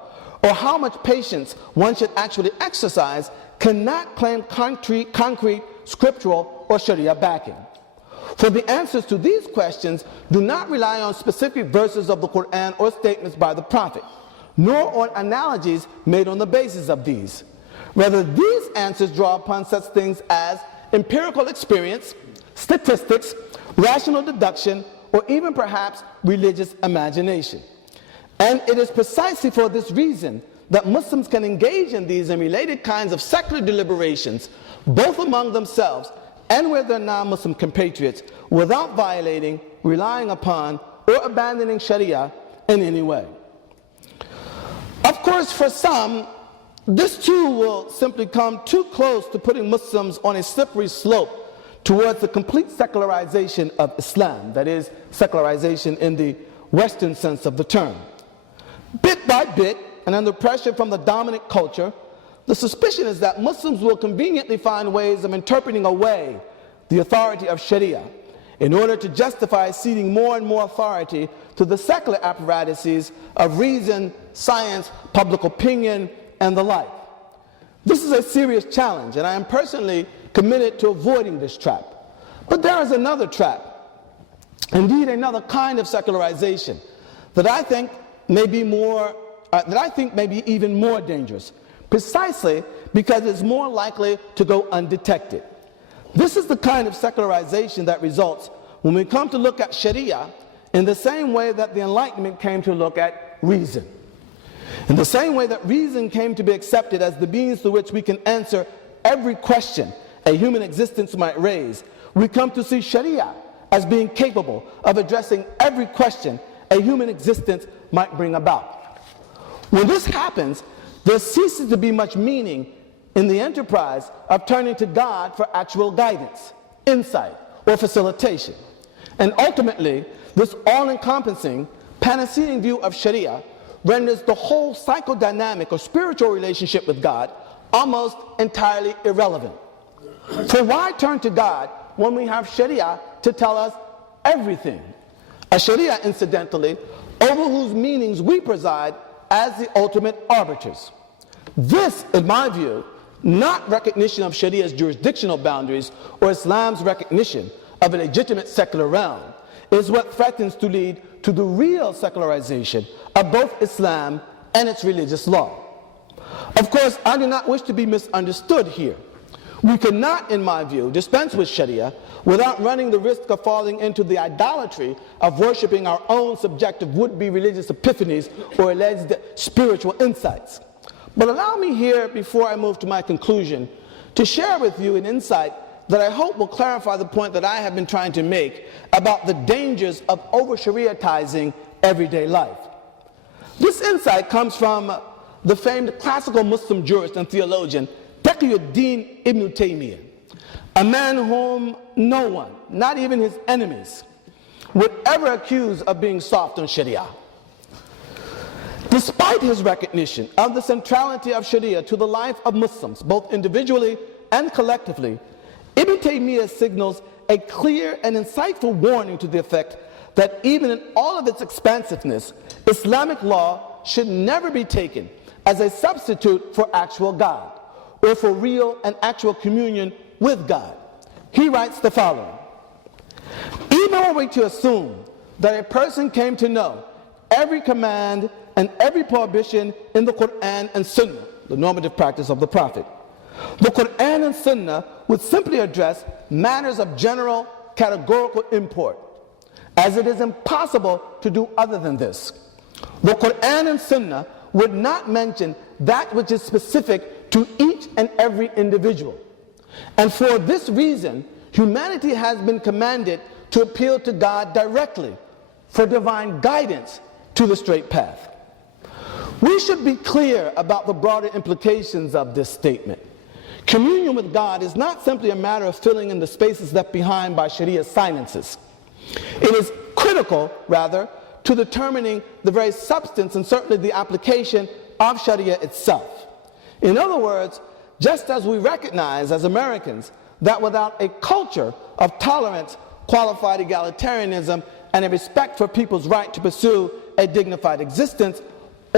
or how much patience one should actually exercise, cannot claim concrete scriptural or Sharia backing. For the answers to these questions do not rely on specific verses of the Quran or statements by the Prophet, nor on analogies made on the basis of these. Rather, these answers draw upon such things as empirical experience, statistics, rational deduction, or even perhaps religious imagination. And it is precisely for this reason that Muslims can engage in these and related kinds of secular deliberations, both among themselves and with their non-Muslim compatriots, without violating, relying upon, or abandoning Sharia in any way. Of course, for some, this too will simply come too close to putting Muslims on a slippery slope towards the complete secularization of Islam, that is, secularization in the Western sense of the term. Bit by bit, and under pressure from the dominant culture, the suspicion is that Muslims will conveniently find ways of interpreting away the authority of Sharia in order to justify ceding more and more authority to the secular apparatuses of reason, science, public opinion, and the like. This is a serious challenge, and I am personally committed to avoiding this trap. But there is another trap, indeed another kind of secularization, that I think may be even more dangerous, precisely because it's more likely to go undetected. This is the kind of secularization that results when we come to look at Sharia in the same way that the Enlightenment came to look at reason. In the same way that reason came to be accepted as the means through which we can answer every question a human existence might raise, we come to see Sharia as being capable of addressing every question a human existence might bring about. When this happens, there ceases to be much meaning in the enterprise of turning to God for actual guidance, insight, or facilitation. And ultimately, this all-encompassing, Panacean view of Sharia renders the whole psychodynamic or spiritual relationship with God almost entirely irrelevant. So why turn to God when we have Sharia to tell us everything? A Sharia, incidentally, over whose meanings we preside as the ultimate arbiters. This, in my view, not recognition of Sharia's jurisdictional boundaries or Islam's recognition of a legitimate secular realm, is what threatens to lead to the real secularization of both Islam and its religious law. Of course, I do not wish to be misunderstood here. We cannot, in my view, dispense with Sharia without running the risk of falling into the idolatry of worshiping our own subjective would-be religious epiphanies or alleged spiritual insights. But allow me here, before I move to my conclusion, to share with you an insight that I hope will clarify the point that I have been trying to make about the dangers of over-Shariatizing everyday life. This insight comes from the famed classical Muslim jurist and theologian Taqiyuddin Ibn Taymiyyah, a man whom no one, not even his enemies, would ever accuse of being soft on Sharia. Despite his recognition of the centrality of Sharia to the life of Muslims, both individually and collectively, Ibn Taymiyyah signals a clear and insightful warning to the effect that even in all of its expansiveness, Islamic law should never be taken as a substitute for actual God, or for real and actual communion with God. He writes the following: even were we to assume that a person came to know every command and every prohibition in the Quran and Sunnah, the normative practice of the Prophet, the Quran and Sunnah would simply address matters of general categorical import, as it is impossible to do other than this. The Quran and Sunnah would not mention that which is specific to each and every individual. And for this reason, humanity has been commanded to appeal to God directly for divine guidance to the straight path. We should be clear about the broader implications of this statement. Communion with God is not simply a matter of filling in the spaces left behind by Sharia's silences. It is critical, rather, to determining the very substance and certainly the application of Sharia itself. In other words, just as we recognize as Americans that without a culture of tolerance, qualified egalitarianism, and a respect for people's right to pursue a dignified existence,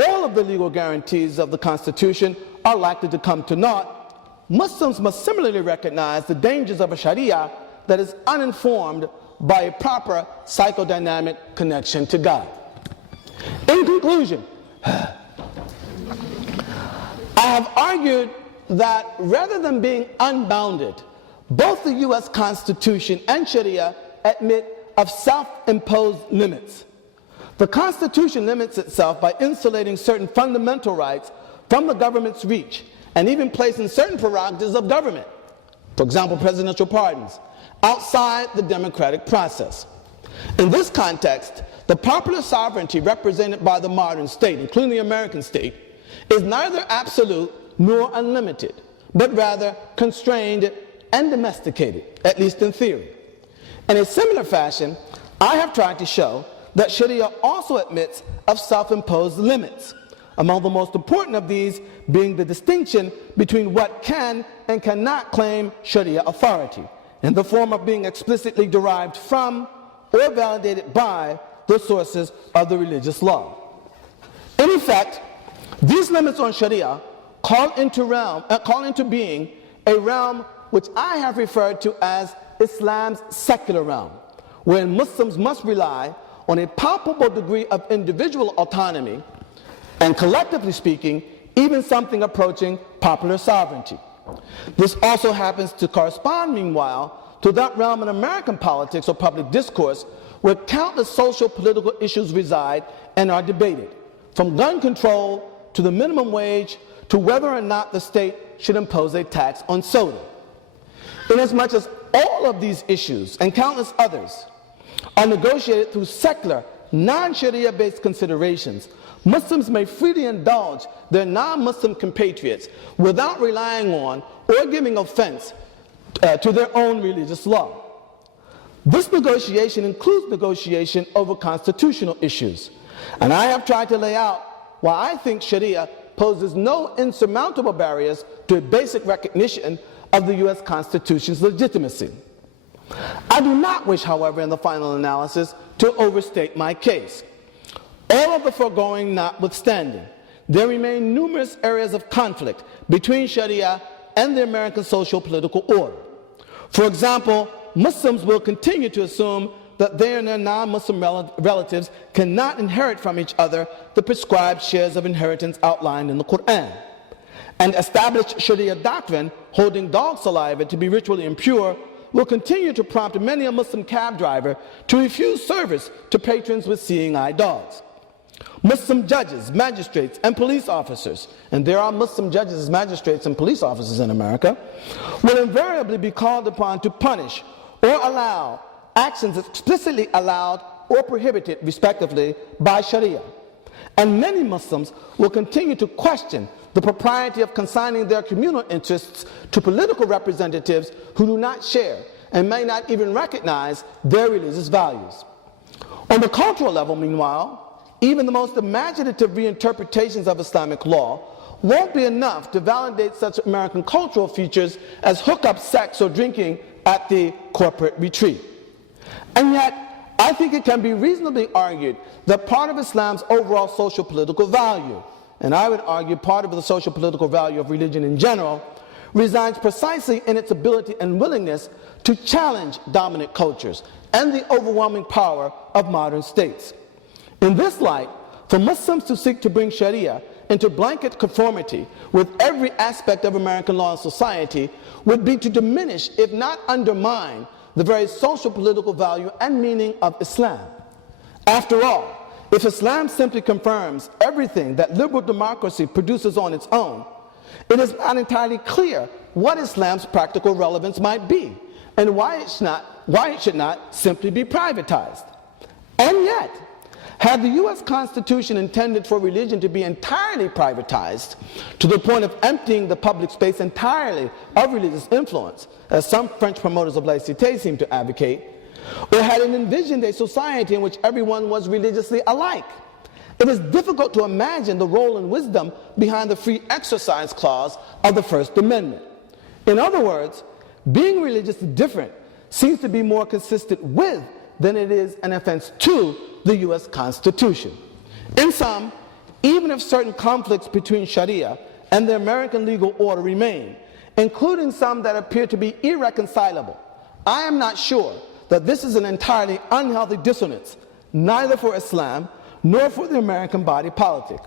all of the legal guarantees of the Constitution are likely to come to naught, Muslims must similarly recognize the dangers of a Sharia that is uninformed by a proper psychodynamic connection to God. In conclusion, I have argued that rather than being unbounded, both the U.S. Constitution and Sharia admit of self-imposed limits. The Constitution limits itself by insulating certain fundamental rights from the government's reach and even placing certain prerogatives of government, for example, presidential pardons, outside the democratic process. In this context, the popular sovereignty represented by the modern state, including the American state, is neither absolute nor unlimited, but rather constrained and domesticated, at least in theory. In a similar fashion, I have tried to show that Sharia also admits of self-imposed limits, among the most important of these being the distinction between what can and cannot claim Sharia authority, in the form of being explicitly derived from or validated by the sources of the religious law. In effect, these limits on Sharia call into being a realm which I have referred to as Islam's secular realm, wherein Muslims must rely on a palpable degree of individual autonomy and, collectively speaking, even something approaching popular sovereignty. This also happens to correspond, meanwhile, to that realm in American politics or public discourse where countless social political issues reside and are debated, from gun control to the minimum wage to whether or not the state should impose a tax on soda. Inasmuch as all of these issues and countless others are negotiated through secular, non-Sharia-based considerations, Muslims may freely indulge their non-Muslim compatriots without relying on or giving offense to their own religious law. This negotiation includes negotiation over constitutional issues, and I have tried to lay out why I think Sharia poses no insurmountable barriers to a basic recognition of the U.S. Constitution's legitimacy. I do not wish, however, in the final analysis, to overstate my case. All of the foregoing notwithstanding, there remain numerous areas of conflict between Sharia and the American social political order. For example, Muslims will continue to assume that they and their non-Muslim relatives cannot inherit from each other the prescribed shares of inheritance outlined in the Quran. And established Sharia doctrine, holding dog saliva to be ritually impure, will continue to prompt many a Muslim cab driver to refuse service to patrons with seeing-eye dogs. Muslim judges, magistrates, and police officers, and there are Muslim judges, magistrates, and police officers in America, will invariably be called upon to punish or allow actions explicitly allowed or prohibited, respectively, by Sharia. And many Muslims will continue to question the propriety of consigning their communal interests to political representatives who do not share and may not even recognize their religious values. On the cultural level, meanwhile, even the most imaginative reinterpretations of Islamic law won't be enough to validate such American cultural features as hookup sex or drinking at the corporate retreat. And yet, I think it can be reasonably argued that part of Islam's overall social political value, and I would argue part of the social political value of religion in general, resides precisely in its ability and willingness to challenge dominant cultures and the overwhelming power of modern states. In this light, for Muslims to seek to bring Sharia into blanket conformity with every aspect of American law and society would be to diminish, if not undermine, the very social political value and meaning of Islam. After all, if Islam simply confirms everything that liberal democracy produces on its own, it is not entirely clear what Islam's practical relevance might be and why it should not simply be privatized. And yet, had the U.S. Constitution intended for religion to be entirely privatized to the point of emptying the public space entirely of religious influence, as some French promoters of laïcité seem to advocate, or had it envisioned a society in which everyone was religiously alike, it is difficult to imagine the role and wisdom behind the free exercise clause of the First Amendment. In other words, being religiously different seems to be more consistent with than it is an offense to the U.S. Constitution. In sum, even if certain conflicts between Sharia and the American legal order remain, including some that appear to be irreconcilable, I am not sure that this is an entirely unhealthy dissonance, neither for Islam nor for the American body politic.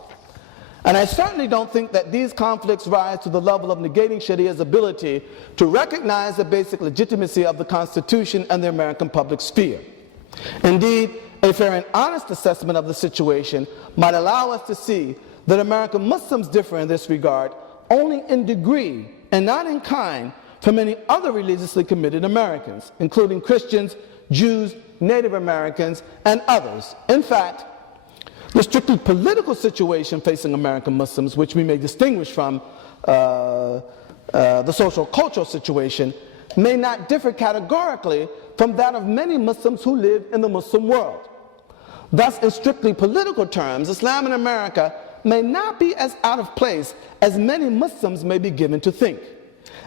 And I certainly don't think that these conflicts rise to the level of negating Sharia's ability to recognize the basic legitimacy of the Constitution and the American public sphere. Indeed, a fair and honest assessment of the situation might allow us to see that American Muslims differ in this regard only in degree and not in kind from many other religiously committed Americans, including Christians, Jews, Native Americans, and others. In fact, the strictly political situation facing American Muslims, which we may distinguish from the social cultural situation, may not differ categorically from that of many Muslims who live in the Muslim world. Thus, in strictly political terms, Islam in America may not be as out of place as many Muslims may be given to think.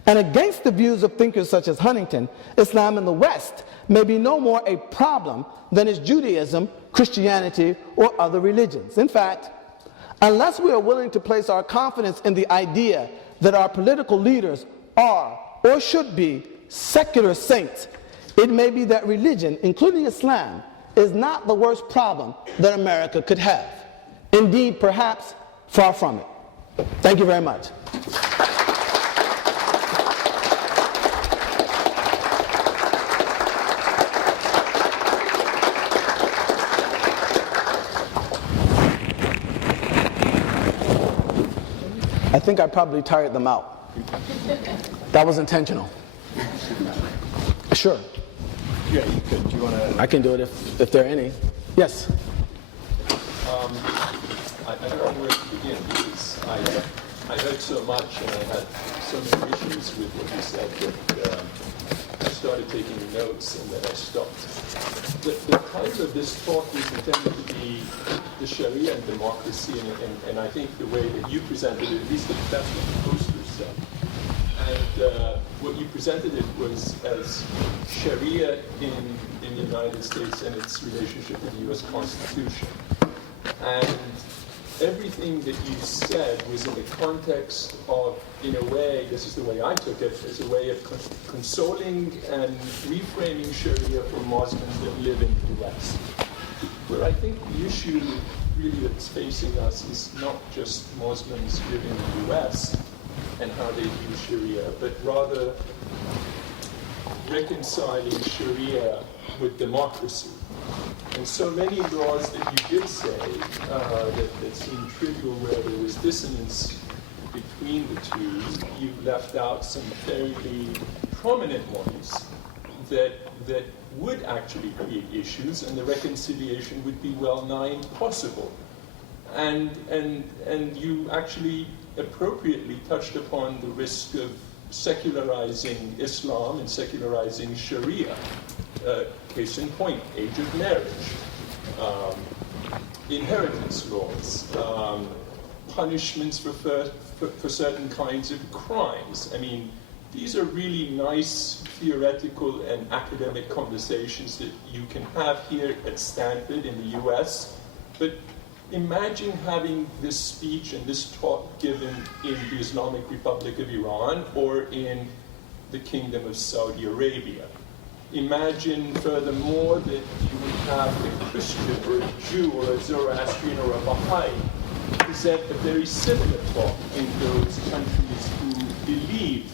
And against the views of thinkers such as Huntington, Islam in the West may be no more a problem than is Judaism, Christianity, or other religions. In fact, unless we are willing to place our confidence in the idea that our political leaders are or should be secular saints, it may be that religion, including Islam, is not the worst problem that America could have. Indeed, perhaps far from it. Thank you very much. I think I probably tired them out. That was intentional. Sure. Yeah, you could. Do you want to? I can do it if there are any. Yes. I don't know where to begin because I heard so much and I had so many issues with what you said that I started taking notes and then I stopped. The title of this talk was intended to be the Sharia and democracy, and I think the way that you presented it, at least that's what the poster said. And what you presented it was as Sharia in the United States and its relationship with the U.S. Constitution. And everything that you said was in the context of, in a way, this is the way I took it, as a way of consoling and reframing Sharia for Muslims that live in the West. Where I think the issue really that's facing us is not just Muslims living in the West and how they view Sharia, but rather reconciling Sharia with democracy. And so many laws that you did say that seemed trivial where there was dissonance between the two, you left out some fairly prominent ones that would actually create issues, and the reconciliation would be well nigh impossible. And you actually appropriately touched upon the risk of secularizing Islam and secularizing Sharia. Case in point, age of marriage, inheritance laws, punishments for certain kinds of crimes. I mean, these are really nice theoretical and academic conversations that you can have here at Stanford in the US, but imagine having this speech and this talk given in the Islamic Republic of Iran or in the Kingdom of Saudi Arabia. Imagine, furthermore, that you would have a Christian or a Jew or a Zoroastrian or a Baha'i present a very similar talk in those countries who believe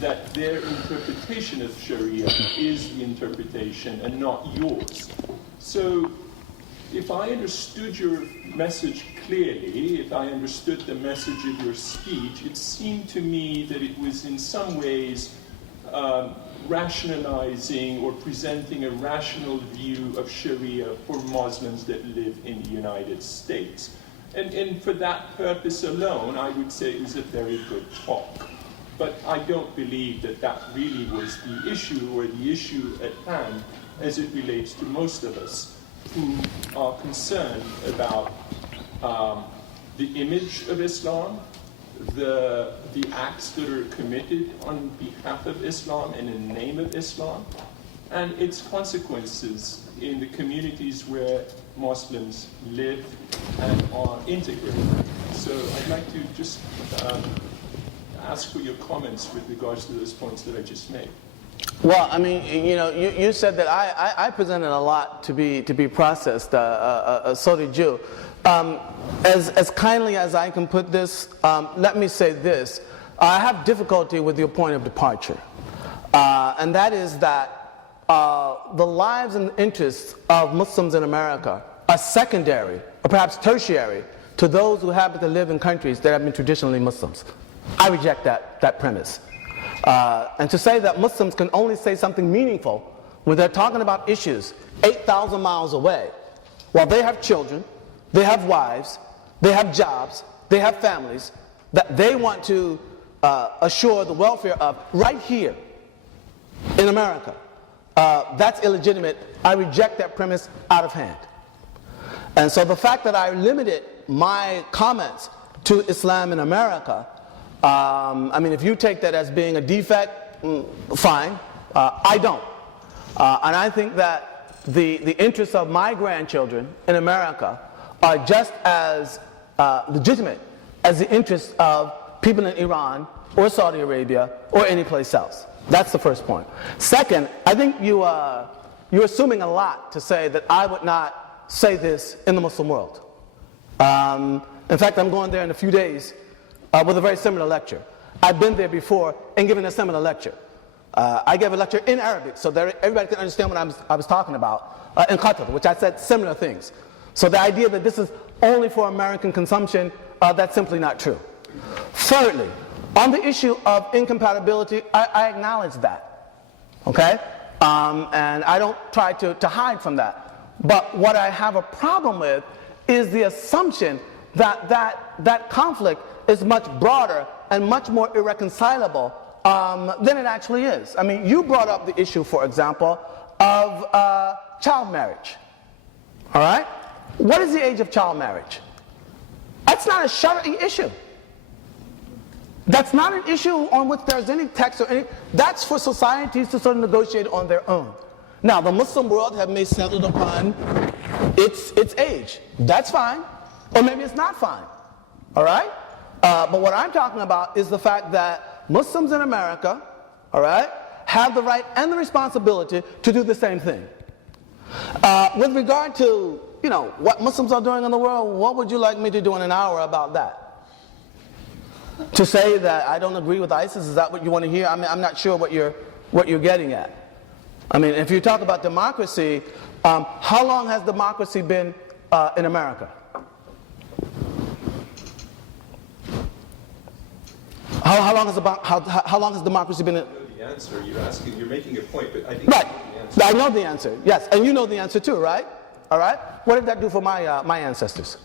that their interpretation of Sharia is the interpretation and not yours. So, if I understood your message clearly, if I understood the message of your speech, it seemed to me that it was in some ways rationalizing or presenting a rational view of Sharia for Muslims that live in the United States. And for that purpose alone, I would say it was a very good talk. But I don't believe that that really was the issue or the issue at hand as it relates to most of us who are concerned about the image of Islam, the acts that are committed on behalf of Islam and in the name of Islam, and its consequences in the communities where Muslims live and are integrated. So I'd like to just ask for your comments with regards to those points that I just made. Well, I mean, you know, you said that I presented a lot to be processed. So did you. As kindly as I can put this, let me say this: I have difficulty with your point of departure, and that is that the lives and interests of Muslims in America are secondary, or perhaps tertiary, to those who happen to live in countries that have been traditionally Muslims. I reject that premise. And to say that Muslims can only say something meaningful when they're talking about issues 8,000 miles away, while they have children, they have wives, they have jobs, they have families, that they want to assure the welfare of right here in America, that's illegitimate. I reject that premise out of hand. And so the fact that I limited my comments to Islam in America, I mean, if you take that as being a defect, fine. I don't. And I think that the interests of my grandchildren in America are just as legitimate as the interests of people in Iran or Saudi Arabia or any place else. That's the first point. Second, I think you're assuming a lot to say that I would not say this in the Muslim world. In fact, I'm going there in a few days with a very similar lecture. I've been there before and given a similar lecture. I gave a lecture in Arabic so that everybody can understand what I was talking about in Qatar, which I said similar things. So the idea that this is only for American consumption, that's simply not true. Thirdly, on the issue of incompatibility, I acknowledge that, okay? And I don't try to hide from that. But what I have a problem with is the assumption that conflict is much broader and much more irreconcilable than it actually is. I mean, you brought up the issue, for example, of child marriage. All right? What is the age of child marriage? That's not a Shariah issue. That's not an issue on which there's any text or any. That's for societies to sort of negotiate on their own. Now, the Muslim world may settled upon its age. That's fine. Or maybe it's not fine. All right? But what I'm talking about is the fact that Muslims in America, all right, have the right and the responsibility to do the same thing. With regard to, you know, what Muslims are doing in the world, what would you like me to do in an hour about that? To say that I don't agree with ISIS, is that what you want to hear? I mean, I'm not sure what you're getting at. I mean, if you talk about democracy, how long has democracy been in America? How long has democracy been in? I know the answer. You're making a point, but I think right. You know the answer. I know the answer. Yes, and you know the answer too, right? All right. What did that do for my ancestors?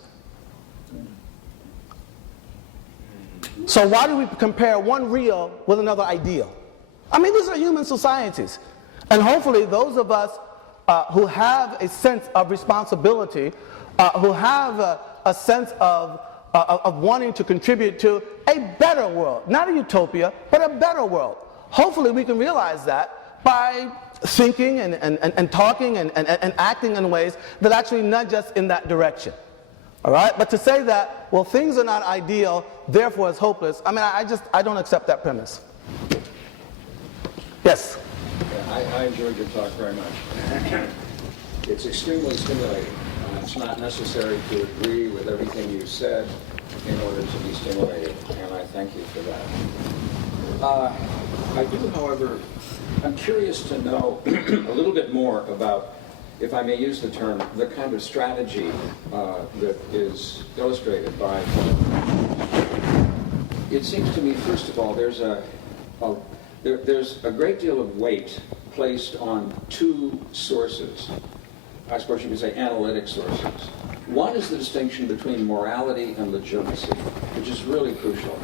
So why do we compare one real with another ideal? I mean, these are human societies. And hopefully those of us who have a sense of responsibility, who have a sense of wanting to contribute to a better world, not a utopia, but a better world. Hopefully we can realize that by thinking and talking and acting in ways that actually nudge us in that direction. All right? But to say that, well, things are not ideal, therefore it's hopeless, I mean, I don't accept that premise. Yes? Yeah, I enjoyed your talk very much. It's extremely stimulating. It's not necessary to agree with everything you said in order to be stimulated, and I thank you for that. I do, however, I'm curious to know a little bit more about, if I may use the term, the kind of strategy that is illustrated by. It seems to me, first of all, there's a great deal of weight placed on two sources. I suppose you could say analytic sources. One is the distinction between morality and legitimacy, which is really crucial,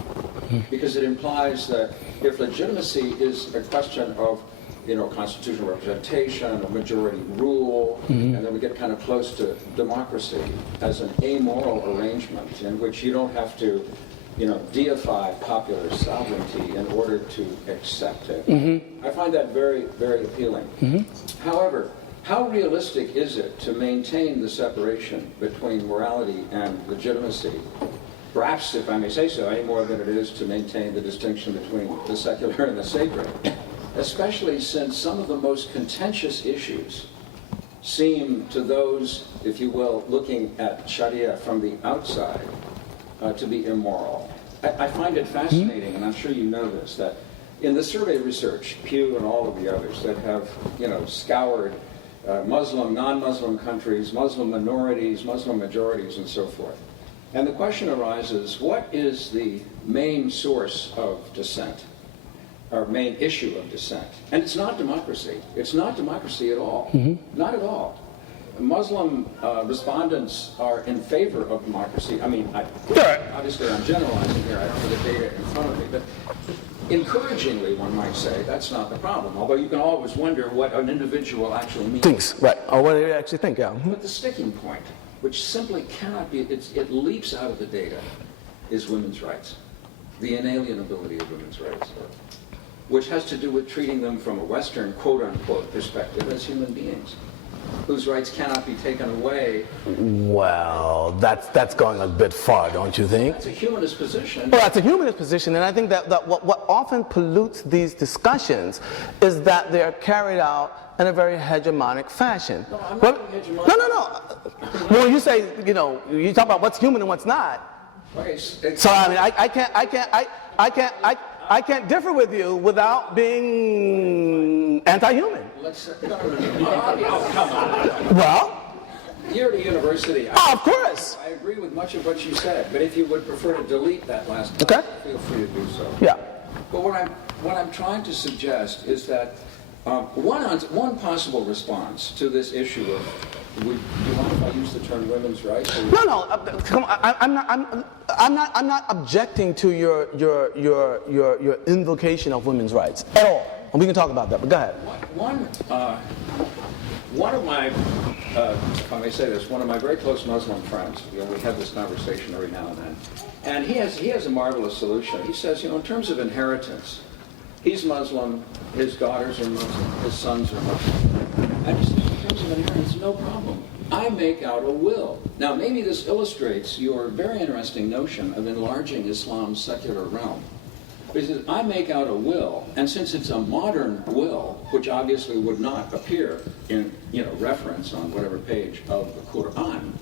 because it implies that if legitimacy is a question of, you know, constitutional representation, a majority rule, and then we get kind of close to democracy as an amoral arrangement in which you don't have to, you know, deify popular sovereignty in order to accept it. I find that very, very appealing. However, how realistic is it to maintain the separation between morality and legitimacy? Perhaps, if I may say so, any more than it is to maintain the distinction between the secular and the sacred. especially since some of the most contentious issues seem to those, if you will, looking at Sharia from the outside, to be immoral. I find it fascinating, and I'm sure you know this, that in the survey research, Pew and all of the others that have, scoured Muslim, non-Muslim countries, Muslim minorities, Muslim majorities, and so forth. And the question arises, what is the main source of dissent, or main issue of dissent? And it's not democracy. It's not democracy at all. Not at all. Muslim respondents are in favor of democracy. I mean, obviously I'm generalizing here. I don't have the data in front of me. But encouragingly, one might say, that's not the problem. Although you can always wonder what an individual actually means. Thinks, right, or what they actually think, yeah. But the sticking point, which simply cannot be, it leaps out of the data, is women's rights. The inalienability of women's rights, which has to do with treating them from a Western, quote-unquote, perspective as human beings, whose rights cannot be taken away. Well, that's going a bit far, don't you think? That's a humanist position. Well, that's a humanist position, and I think that what often pollutes these discussions is that they are carried out in a very hegemonic fashion. No, I'm not hegemonic. No. Well, you say, you talk about what's human and what's not. Okay, so I mean, I can't differ with you without being anti-human. No, come on. Well, you're at a university. Of course. I agree with much of what you said, but if you would prefer to delete that last part, feel free to do so. Yeah. But what I'm trying to suggest is that one possible response to this issue of, do you mind if I use the term women's rights? No. Come on. I'm not objecting to your invocation of women's rights at all. And we can talk about that. But go ahead. One of my, if I may say this, one of my very close Muslim friends, we have this conversation every now and then, and he has a marvelous solution. He says, in terms of inheritance, he's Muslim, his daughters are Muslim, his sons are Muslim. And he says, in terms of inheritance, no problem. I make out a will. Now, maybe this illustrates your very interesting notion of enlarging Islam's secular realm. But he says, I make out a will, and since it's a modern will, which obviously would not appear in, reference on whatever page of the Quran,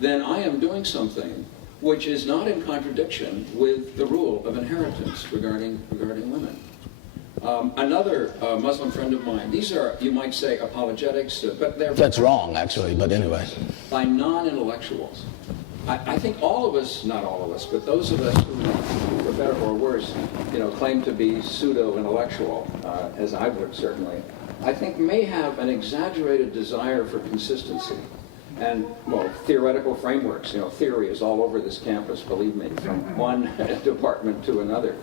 then I am doing something which is not in contradiction with the rule of inheritance regarding women. Another Muslim friend of mine, these are, you might say, apologetics, but they're... That's wrong, actually, but anyway. By non-intellectuals. I think all of us, not all of us, but those of us who, for better or worse, claim to be pseudo-intellectual, as I would certainly, I think may have an exaggerated desire for consistency. And, theoretical frameworks, theory is all over this campus, believe me, from one department to another.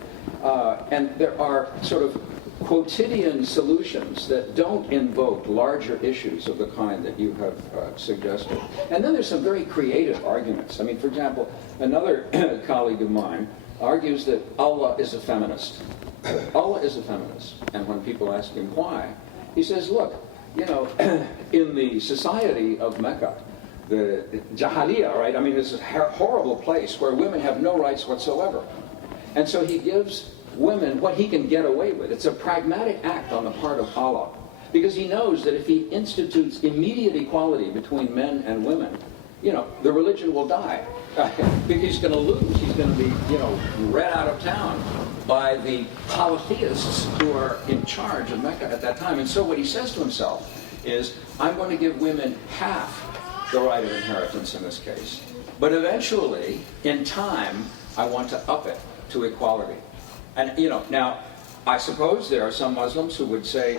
And there are sort of quotidian solutions that don't invoke larger issues of the kind that you have suggested. And then there's some very creative arguments. I mean, for example, another colleague of mine argues that Allah is a feminist. Allah is a feminist. And when people ask him why, he says, look, in the society of Mecca, the Jahiliyyah, right? I mean, it's a horrible place where women have no rights whatsoever. And so he gives women what he can get away with. It's a pragmatic act on the part of Allah, because he knows that if he institutes immediate equality between men and women, the religion will die. Because he's going to lose. He's going to be, read out of town by the polytheists who are in charge of Mecca at that time. And so what he says to himself is, I'm going to give women half the right of inheritance in this case. But eventually, in time, I want to up it to equality. And, now, I suppose there are some Muslims who would say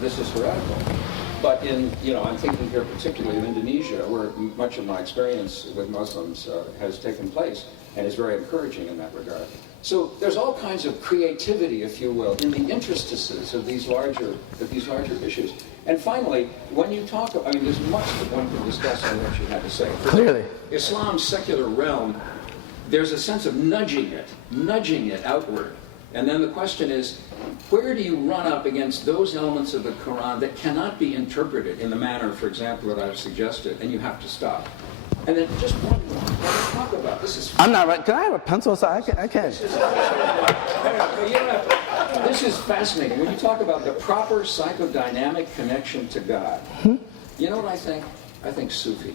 this is heretical. But I'm thinking here particularly of Indonesia, where much of my experience with Muslims has taken place, and is very encouraging in that regard. So there's all kinds of creativity, if you will, in the interstices of these larger issues. And finally, when you talk, there's much that one can discuss on what you had to say. Clearly. Islam's secular realm, there's a sense of nudging it outward. And then the question is, where do you run up against those elements of the Quran that cannot be interpreted in the manner, for example, that I've suggested, and you have to stop? And then just one more. Let's talk about this. I'm not right. Can I have a pencil? So I can't. This is fascinating. When you talk about the proper psychodynamic connection to God, you know what I think? I think Sufi.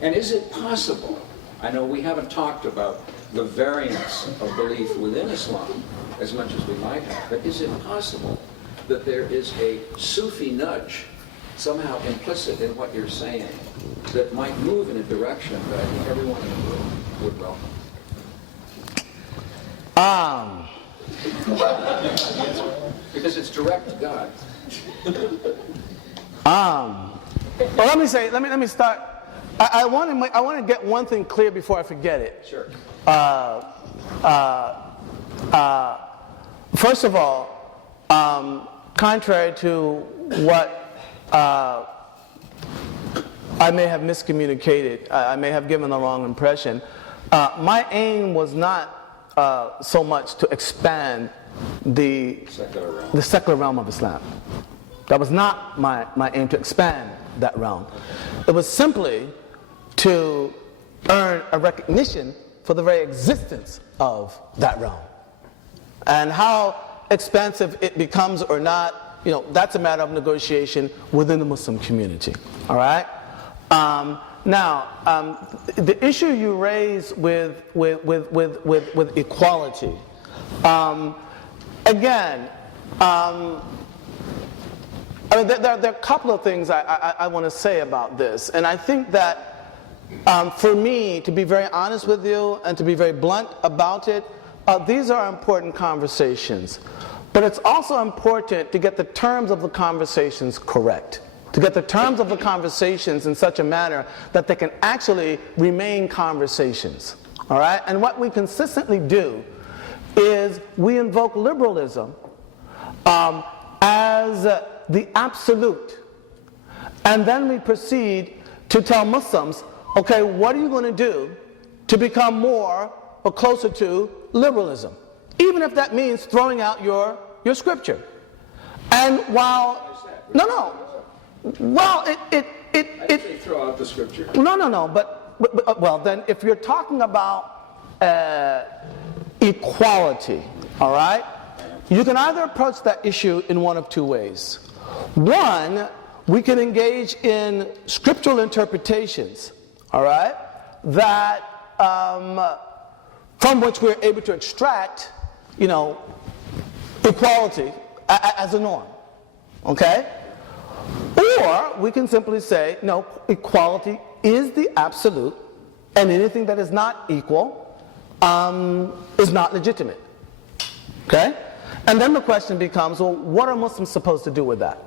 And is it possible, I know we haven't talked about the variance of belief within Islam as much as we might have, but is it possible that there is a Sufi nudge somehow implicit in what you're saying that might move in a direction that I think everyone in the room would welcome? Because it's direct to God. Well, let me start. I want to get one thing clear before I forget it. Sure. First of all, contrary to what I may have miscommunicated, I may have given the wrong impression, my aim was not so much to expand the secular realm of Islam. That was not my aim, to expand that realm. It was simply to earn a recognition for the very existence of that realm. And how expansive it becomes or not, that's a matter of negotiation within the Muslim community. All right? Now, the issue you raise with equality, again, there are a couple of things I want to say about this, and I think that for me, to be very honest with you and to be very blunt about it, these are important conversations. But it's also important to get the terms of the conversations correct, to get the terms of the conversations in such a manner that they can actually remain conversations. All right? And what we consistently do is we invoke liberalism as the absolute. And then we proceed to tell Muslims, okay, what are you going to do to become more or closer to liberalism? Even if that means throwing out your scripture. And while, well, I say throw out the scripture. but well, then if you're talking about equality, all right, you can either approach that issue in one of two ways. One, we can engage in scriptural interpretations, all right, that from which we're able to extract, equality as a norm, okay? Or we can simply say, no, equality is the absolute, and anything that is not equal is not legitimate, okay? And then the question becomes, well, what are Muslims supposed to do with that?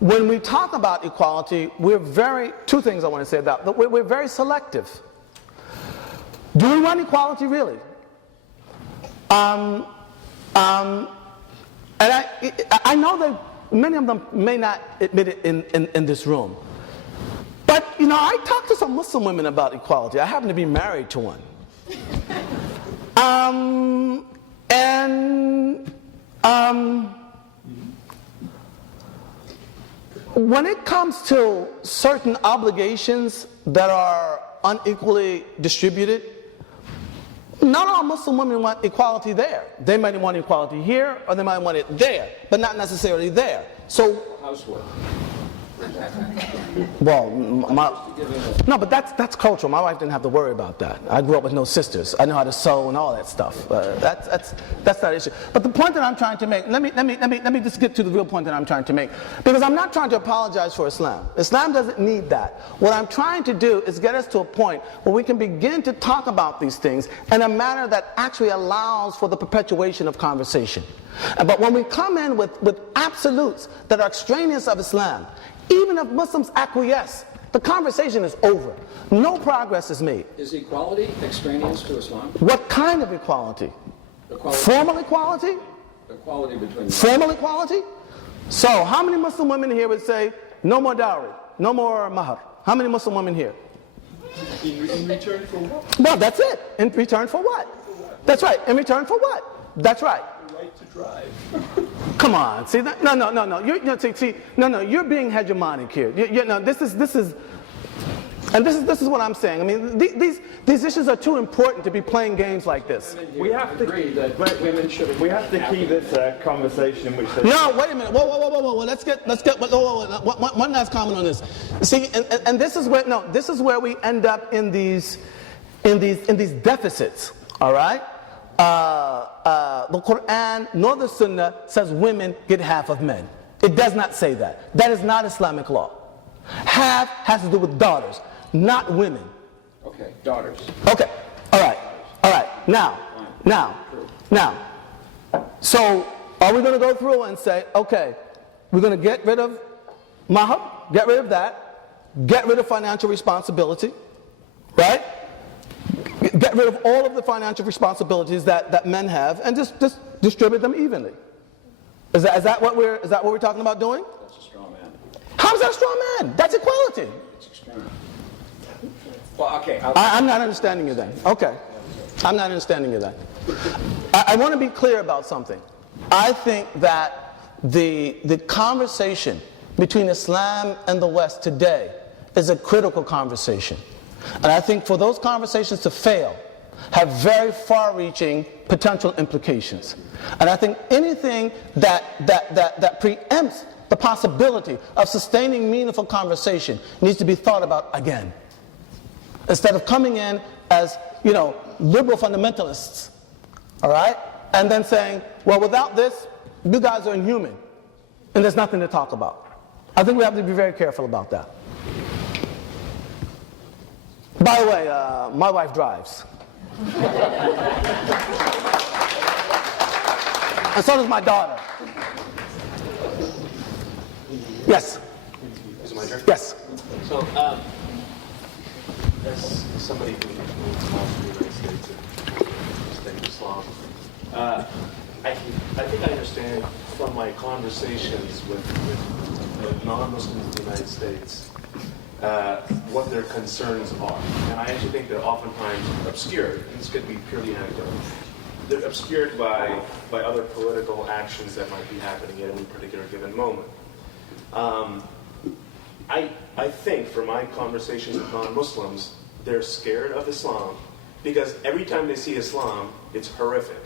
When we talk about equality, two things I want to say about that. We're very selective. Do we want equality really? And I know that many of them may not admit it in this room. But, I talk to some Muslim women about equality. I happen to be married to one. When it comes to certain obligations that are unequally distributed, not all Muslim women want equality there. They might want equality here, or they might want it there, but not necessarily there. So, housework. Well, no, but that's cultural. My wife didn't have to worry about that. I grew up with no sisters. I know how to sew and all that stuff. That's not an issue. But the point that I'm trying to make, let me just get to the real point that I'm trying to make, because I'm not trying to apologize for Islam. Islam doesn't need that. What I'm trying to do is get us to a point where we can begin to talk about these things in a manner that actually allows for the perpetuation of conversation. But when we come in with absolutes that are extraneous of Islam, even if Muslims acquiesce, the conversation is over. No progress is made. Is equality extraneous to Islam? What kind of equality? Formal equality? Equality between... Formal equality? So, how many Muslim women here would say, no more dowry, no more mahar? How many Muslim women here? In return for what? Well, that's it. In return for what? That's right. In return for what? That's right. The right to drive. Come on, see that? No. You're being hegemonic here. This is. And this is what I'm saying. I mean, these issues are too important to be playing games like this. We have to agree that women should. We have to keep this conversation which. No, wait a minute. Whoa. Let's get. One last comment on this. See, and this is where we end up in these deficits. All right. The Quran nor the Sunnah says women get half of men. It does not say that. That is not Islamic law. Half has to do with daughters, not women. Okay, daughters. Okay. All right. Now. So, are we going to go through and say, okay, we're going to get rid of mahar, get rid of that, get rid of financial responsibility, right? Get rid of all of the financial responsibilities that men have, and just distribute them evenly. Is that what we're talking about doing? That's a straw man. How is that a straw man? That's equality. It's extreme. Well, okay. I'm not understanding you then. Okay. I'm not understanding you then. I want to be clear about something. I think that the conversation between Islam and the West today is a critical conversation. And I think for those conversations to fail, have very far-reaching potential implications. And I think anything that preempts the possibility of sustaining meaningful conversation needs to be thought about again. Instead of coming in as, liberal fundamentalists, all right? And then saying, well, without this, you guys are inhuman, and there's nothing to talk about. I think we have to be very careful about that. By the way, my wife drives. And so does my daughter. Yes. Is it my turn? Yes. So, as somebody who moved to the United States and studied Islam, I think I understand from my conversations with non-Muslims in the United States what their concerns are. And I actually think they're oftentimes obscured, and this could be purely anecdotal. They're obscured by other political actions that might be happening at any particular given moment. I think from my conversations with non-Muslims, they're scared of Islam because every time they see Islam, it's horrific.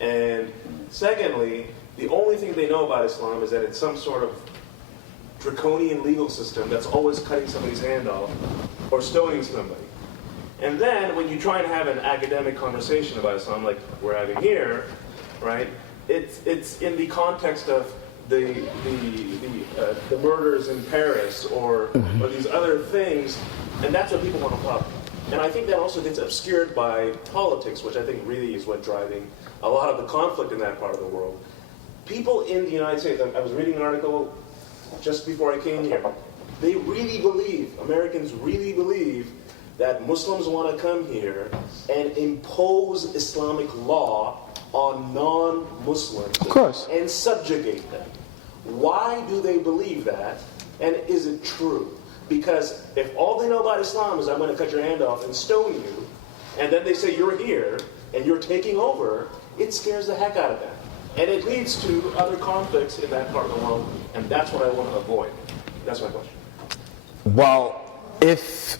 And secondly, the only thing they know about Islam is that it's some sort of draconian legal system that's always cutting somebody's hand off or stoning somebody. And then when you try and have an academic conversation about Islam, like we're having here, right? It's in the context of the murders in Paris or these other things, and that's what people want to talk about. And I think that also gets obscured by politics, which I think really is what's driving a lot of the conflict in that part of the world. People in the United States, I was reading an article just before I came here, they really believe, Americans really believe, that Muslims want to come here and impose Islamic law on non-Muslims and subjugate them. Why do they believe that? And is it true? Because if all they know about Islam is I'm going to cut your hand off and stone you, and then they say you're here and you're taking over, it scares the heck out of them. And it leads to other conflicts in that part of the world, and that's what I want to avoid. That's my question. Well, if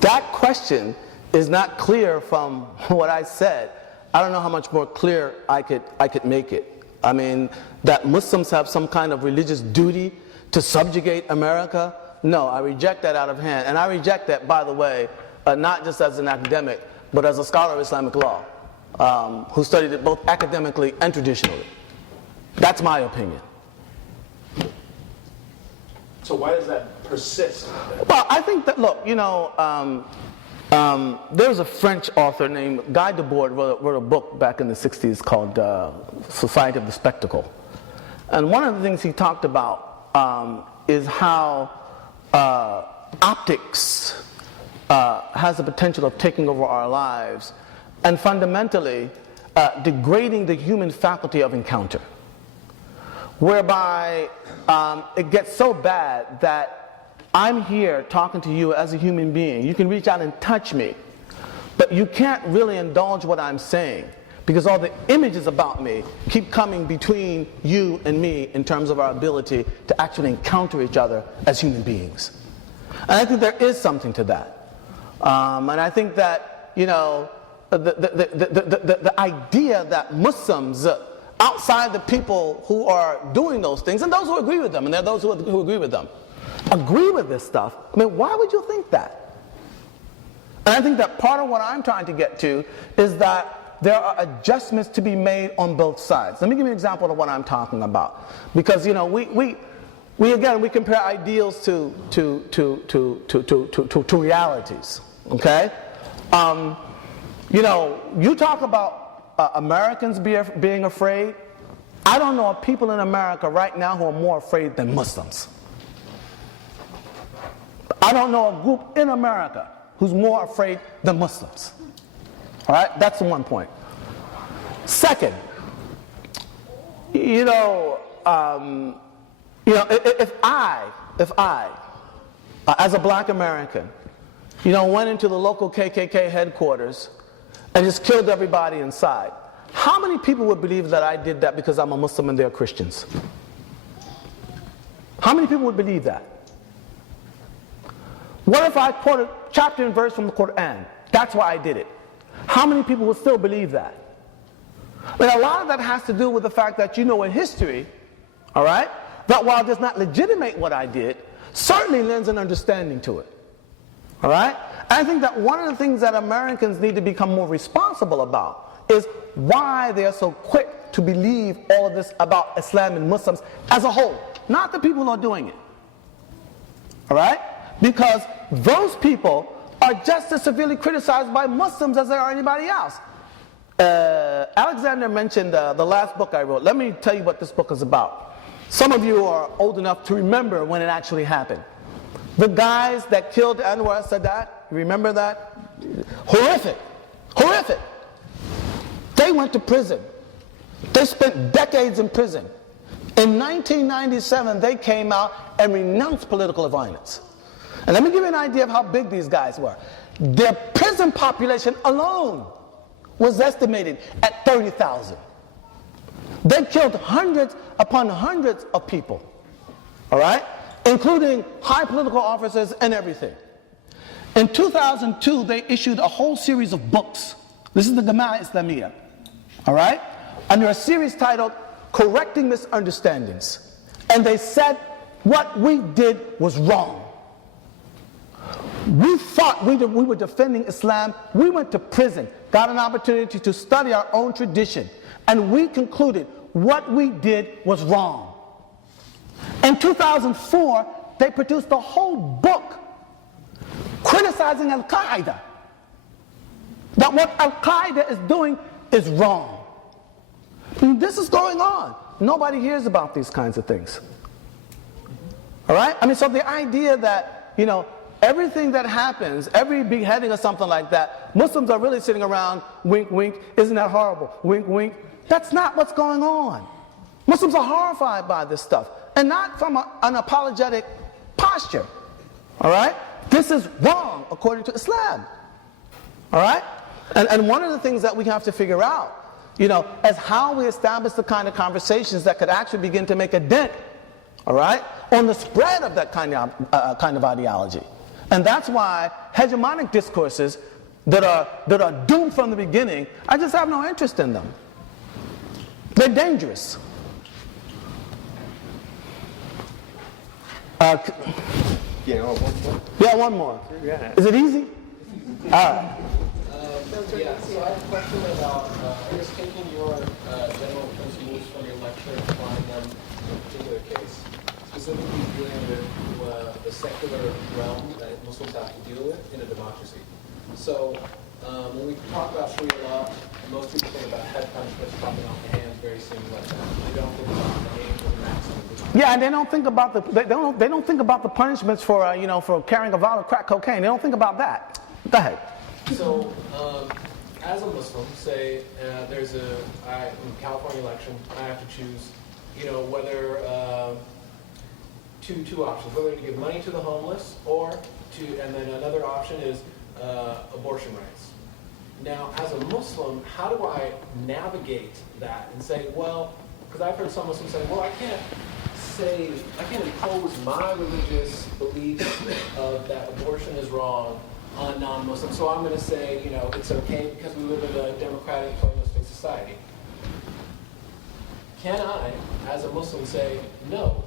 that question is not clear from what I said, I don't know how much more clear I could make it. I mean, that Muslims have some kind of religious duty to subjugate America? No, I reject that out of hand. And I reject that, by the way, not just as an academic, but as a scholar of Islamic law, who studied it both academically and traditionally. That's my opinion. So why does that persist? Well, I think that, look, there's a French author named Guy Debord wrote a book back in the 60s called Society of the Spectacle. And one of the things he talked about is how optics has the potential of taking over our lives and fundamentally degrading the human faculty of encounter, whereby it gets so bad that I'm here talking to you as a human being. You can reach out and touch me, but you can't really indulge what I'm saying because all the images about me keep coming between you and me in terms of our ability to actually encounter each other as human beings. And I think there is something to that. And I think that, the idea that Muslims, outside the people who are doing those things, and those who agree with them, and there are those who agree with them, agree with this stuff, I mean, why would you think that? And I think that part of what I'm trying to get to is that there are adjustments to be made on both sides. Let me give you an example of what I'm talking about. Because, we compare ideals to realities, okay? You talk about Americans being afraid. I don't know of people in America right now who are more afraid than Muslims. I don't know a group in America who's more afraid than Muslims. All right, that's the one point. Second, if I, as a black American, went into the local KKK headquarters and just killed everybody inside, how many people would believe that I did that because I'm a Muslim and they're Christians? How many people would believe that? What if I quoted chapter and verse from the Quran? That's why I did it. How many people would still believe that? And a lot of that has to do with the fact that in history, all right, that while it does not legitimate what I did, certainly lends an understanding to it. All right? And I think that one of the things that Americans need to become more responsible about is why they are so quick to believe all of this about Islam and Muslims as a whole, not the people who are doing it. All right? Because those people are just as severely criticized by Muslims as they are anybody else. Alexander mentioned the last book I wrote. Let me tell you what this book is about. Some of you are old enough to remember when it actually happened. The guys that killed Anwar Sadat, remember that? Horrific. Horrific. They went to prison. They spent decades in prison. In 1997, they came out and renounced political violence. And let me give you an idea of how big these guys were. Their prison population alone was estimated at 30,000. They killed hundreds upon hundreds of people, all right, including high political officers and everything. In 2002, they issued a whole series of books. This is the Gamma Islamiyya, all right, under a series titled Correcting Misunderstandings. And they said what we did was wrong. We thought we were defending Islam. We went to prison, got an opportunity to study our own tradition, and we concluded what we did was wrong. In 2004, they produced a whole book criticizing Al-Qaeda, that what Al-Qaeda is doing is wrong. And this is going on. Nobody hears about these kinds of things. All right? I mean, so the idea that, everything that happens, every beheading or something like that, Muslims are really sitting around, wink, wink, isn't that horrible? Wink, wink. That's not what's going on. Muslims are horrified by this stuff, and not from an apologetic posture. All right? This is wrong according to Islam. All right? And one of the things that we have to figure out, as how we establish the kind of conversations that could actually begin to make a dent, all right, on the spread of that kind of ideology. And that's why hegemonic discourses that are doomed from the beginning, I just have no interest in them. They're dangerous. Yeah, one more. Yeah, one more. Yeah. Is it easy? All right. Yeah, so I have a question about, I guess, taking your general principles from your lecture and applying them to a particular case, specifically dealing with the secular realm that Muslims have to deal with in a democracy. So when we talk about Sharia law, most people think about head punishments, chopping off the hands, very things like that. They don't think about the age or the maximum. Yeah, and they don't think about they don't think about the punishments for for carrying a vial of crack cocaine. They don't think about that. Go ahead. So, as a Muslim, say there's in California election, I have to choose, whether two options, whether to give money to the homeless and then another option is abortion rights. Now, as a Muslim, how do I navigate that and say, well, because I've heard some Muslims say, well, I can't say, I can't impose my religious beliefs of that abortion is wrong on non-Muslims. So I'm going to say, you know, it's okay because we live in a democratic, pluralistic society. Can I, as a Muslim, say, no,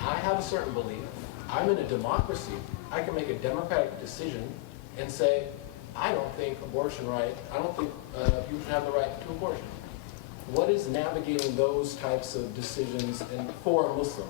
I have a certain belief, I'm in a democracy, I can make a democratic decision and say, I don't think I don't think you should have the right to abortion. What is navigating those types of decisions for a Muslim?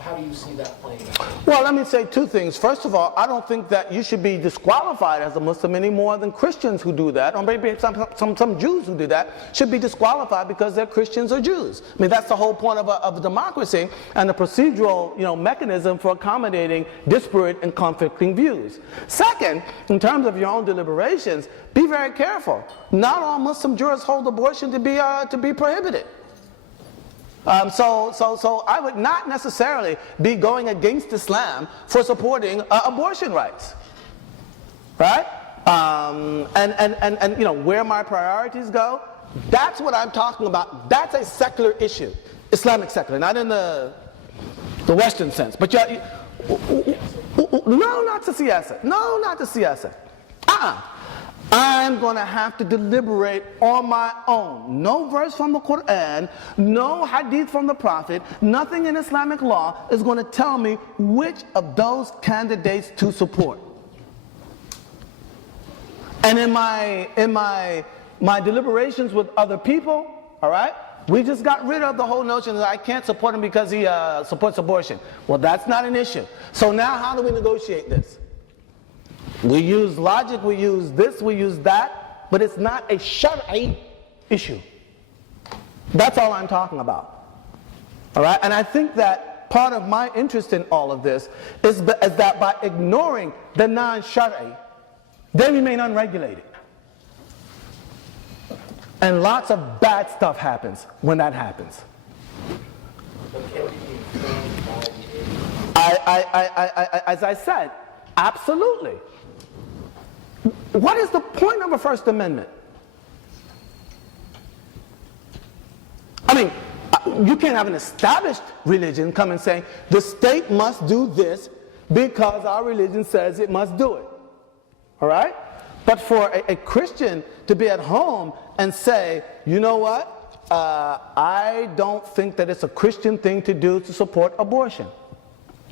How do you see that playing out? Well, let me say two things. First of all, I don't think that you should be disqualified as a Muslim any more than Christians who do that, or maybe some Jews who do that should be disqualified because they're Christians or Jews. I mean, that's the whole point of a democracy and the procedural, mechanism for accommodating disparate and conflicting views. Second, in terms of your own deliberations, be very careful. Not all Muslim jurists hold abortion to be prohibited. So I would not necessarily be going against Islam for supporting abortion rights, right? And where my priorities go, that's what I'm talking about. That's a secular issue, Islamic secular, not in the Western sense. But no, not to siyasa. No, not to siyasa. I'm going to have to deliberate on my own. No verse from the Quran, no hadith from the Prophet, nothing in Islamic law is going to tell me which of those candidates to support. And in my deliberations with other people, all right, we just got rid of the whole notion that I can't support him because he supports abortion. Well, that's not an issue. So now how do we negotiate this? We use logic, we use this, we use that, but it's not a Shariah issue. That's all I'm talking about. All right? And I think that part of my interest in all of this is that by ignoring the non-Shariah, they remain unregulated. And lots of bad stuff happens when that happens. As I said, absolutely. What is the point of a First Amendment? I mean, you can't have an established religion come and say, the state must do this because our religion says it must do it. All right? But for a Christian to be at home and say, you know what? I don't think that it's a Christian thing to do to support abortion.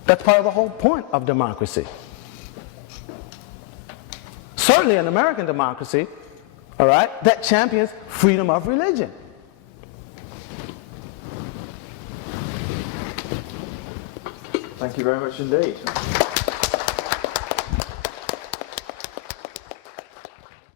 That's part of the whole point of democracy. Certainly an American democracy, all right, that champions freedom of religion. Thank you very much indeed.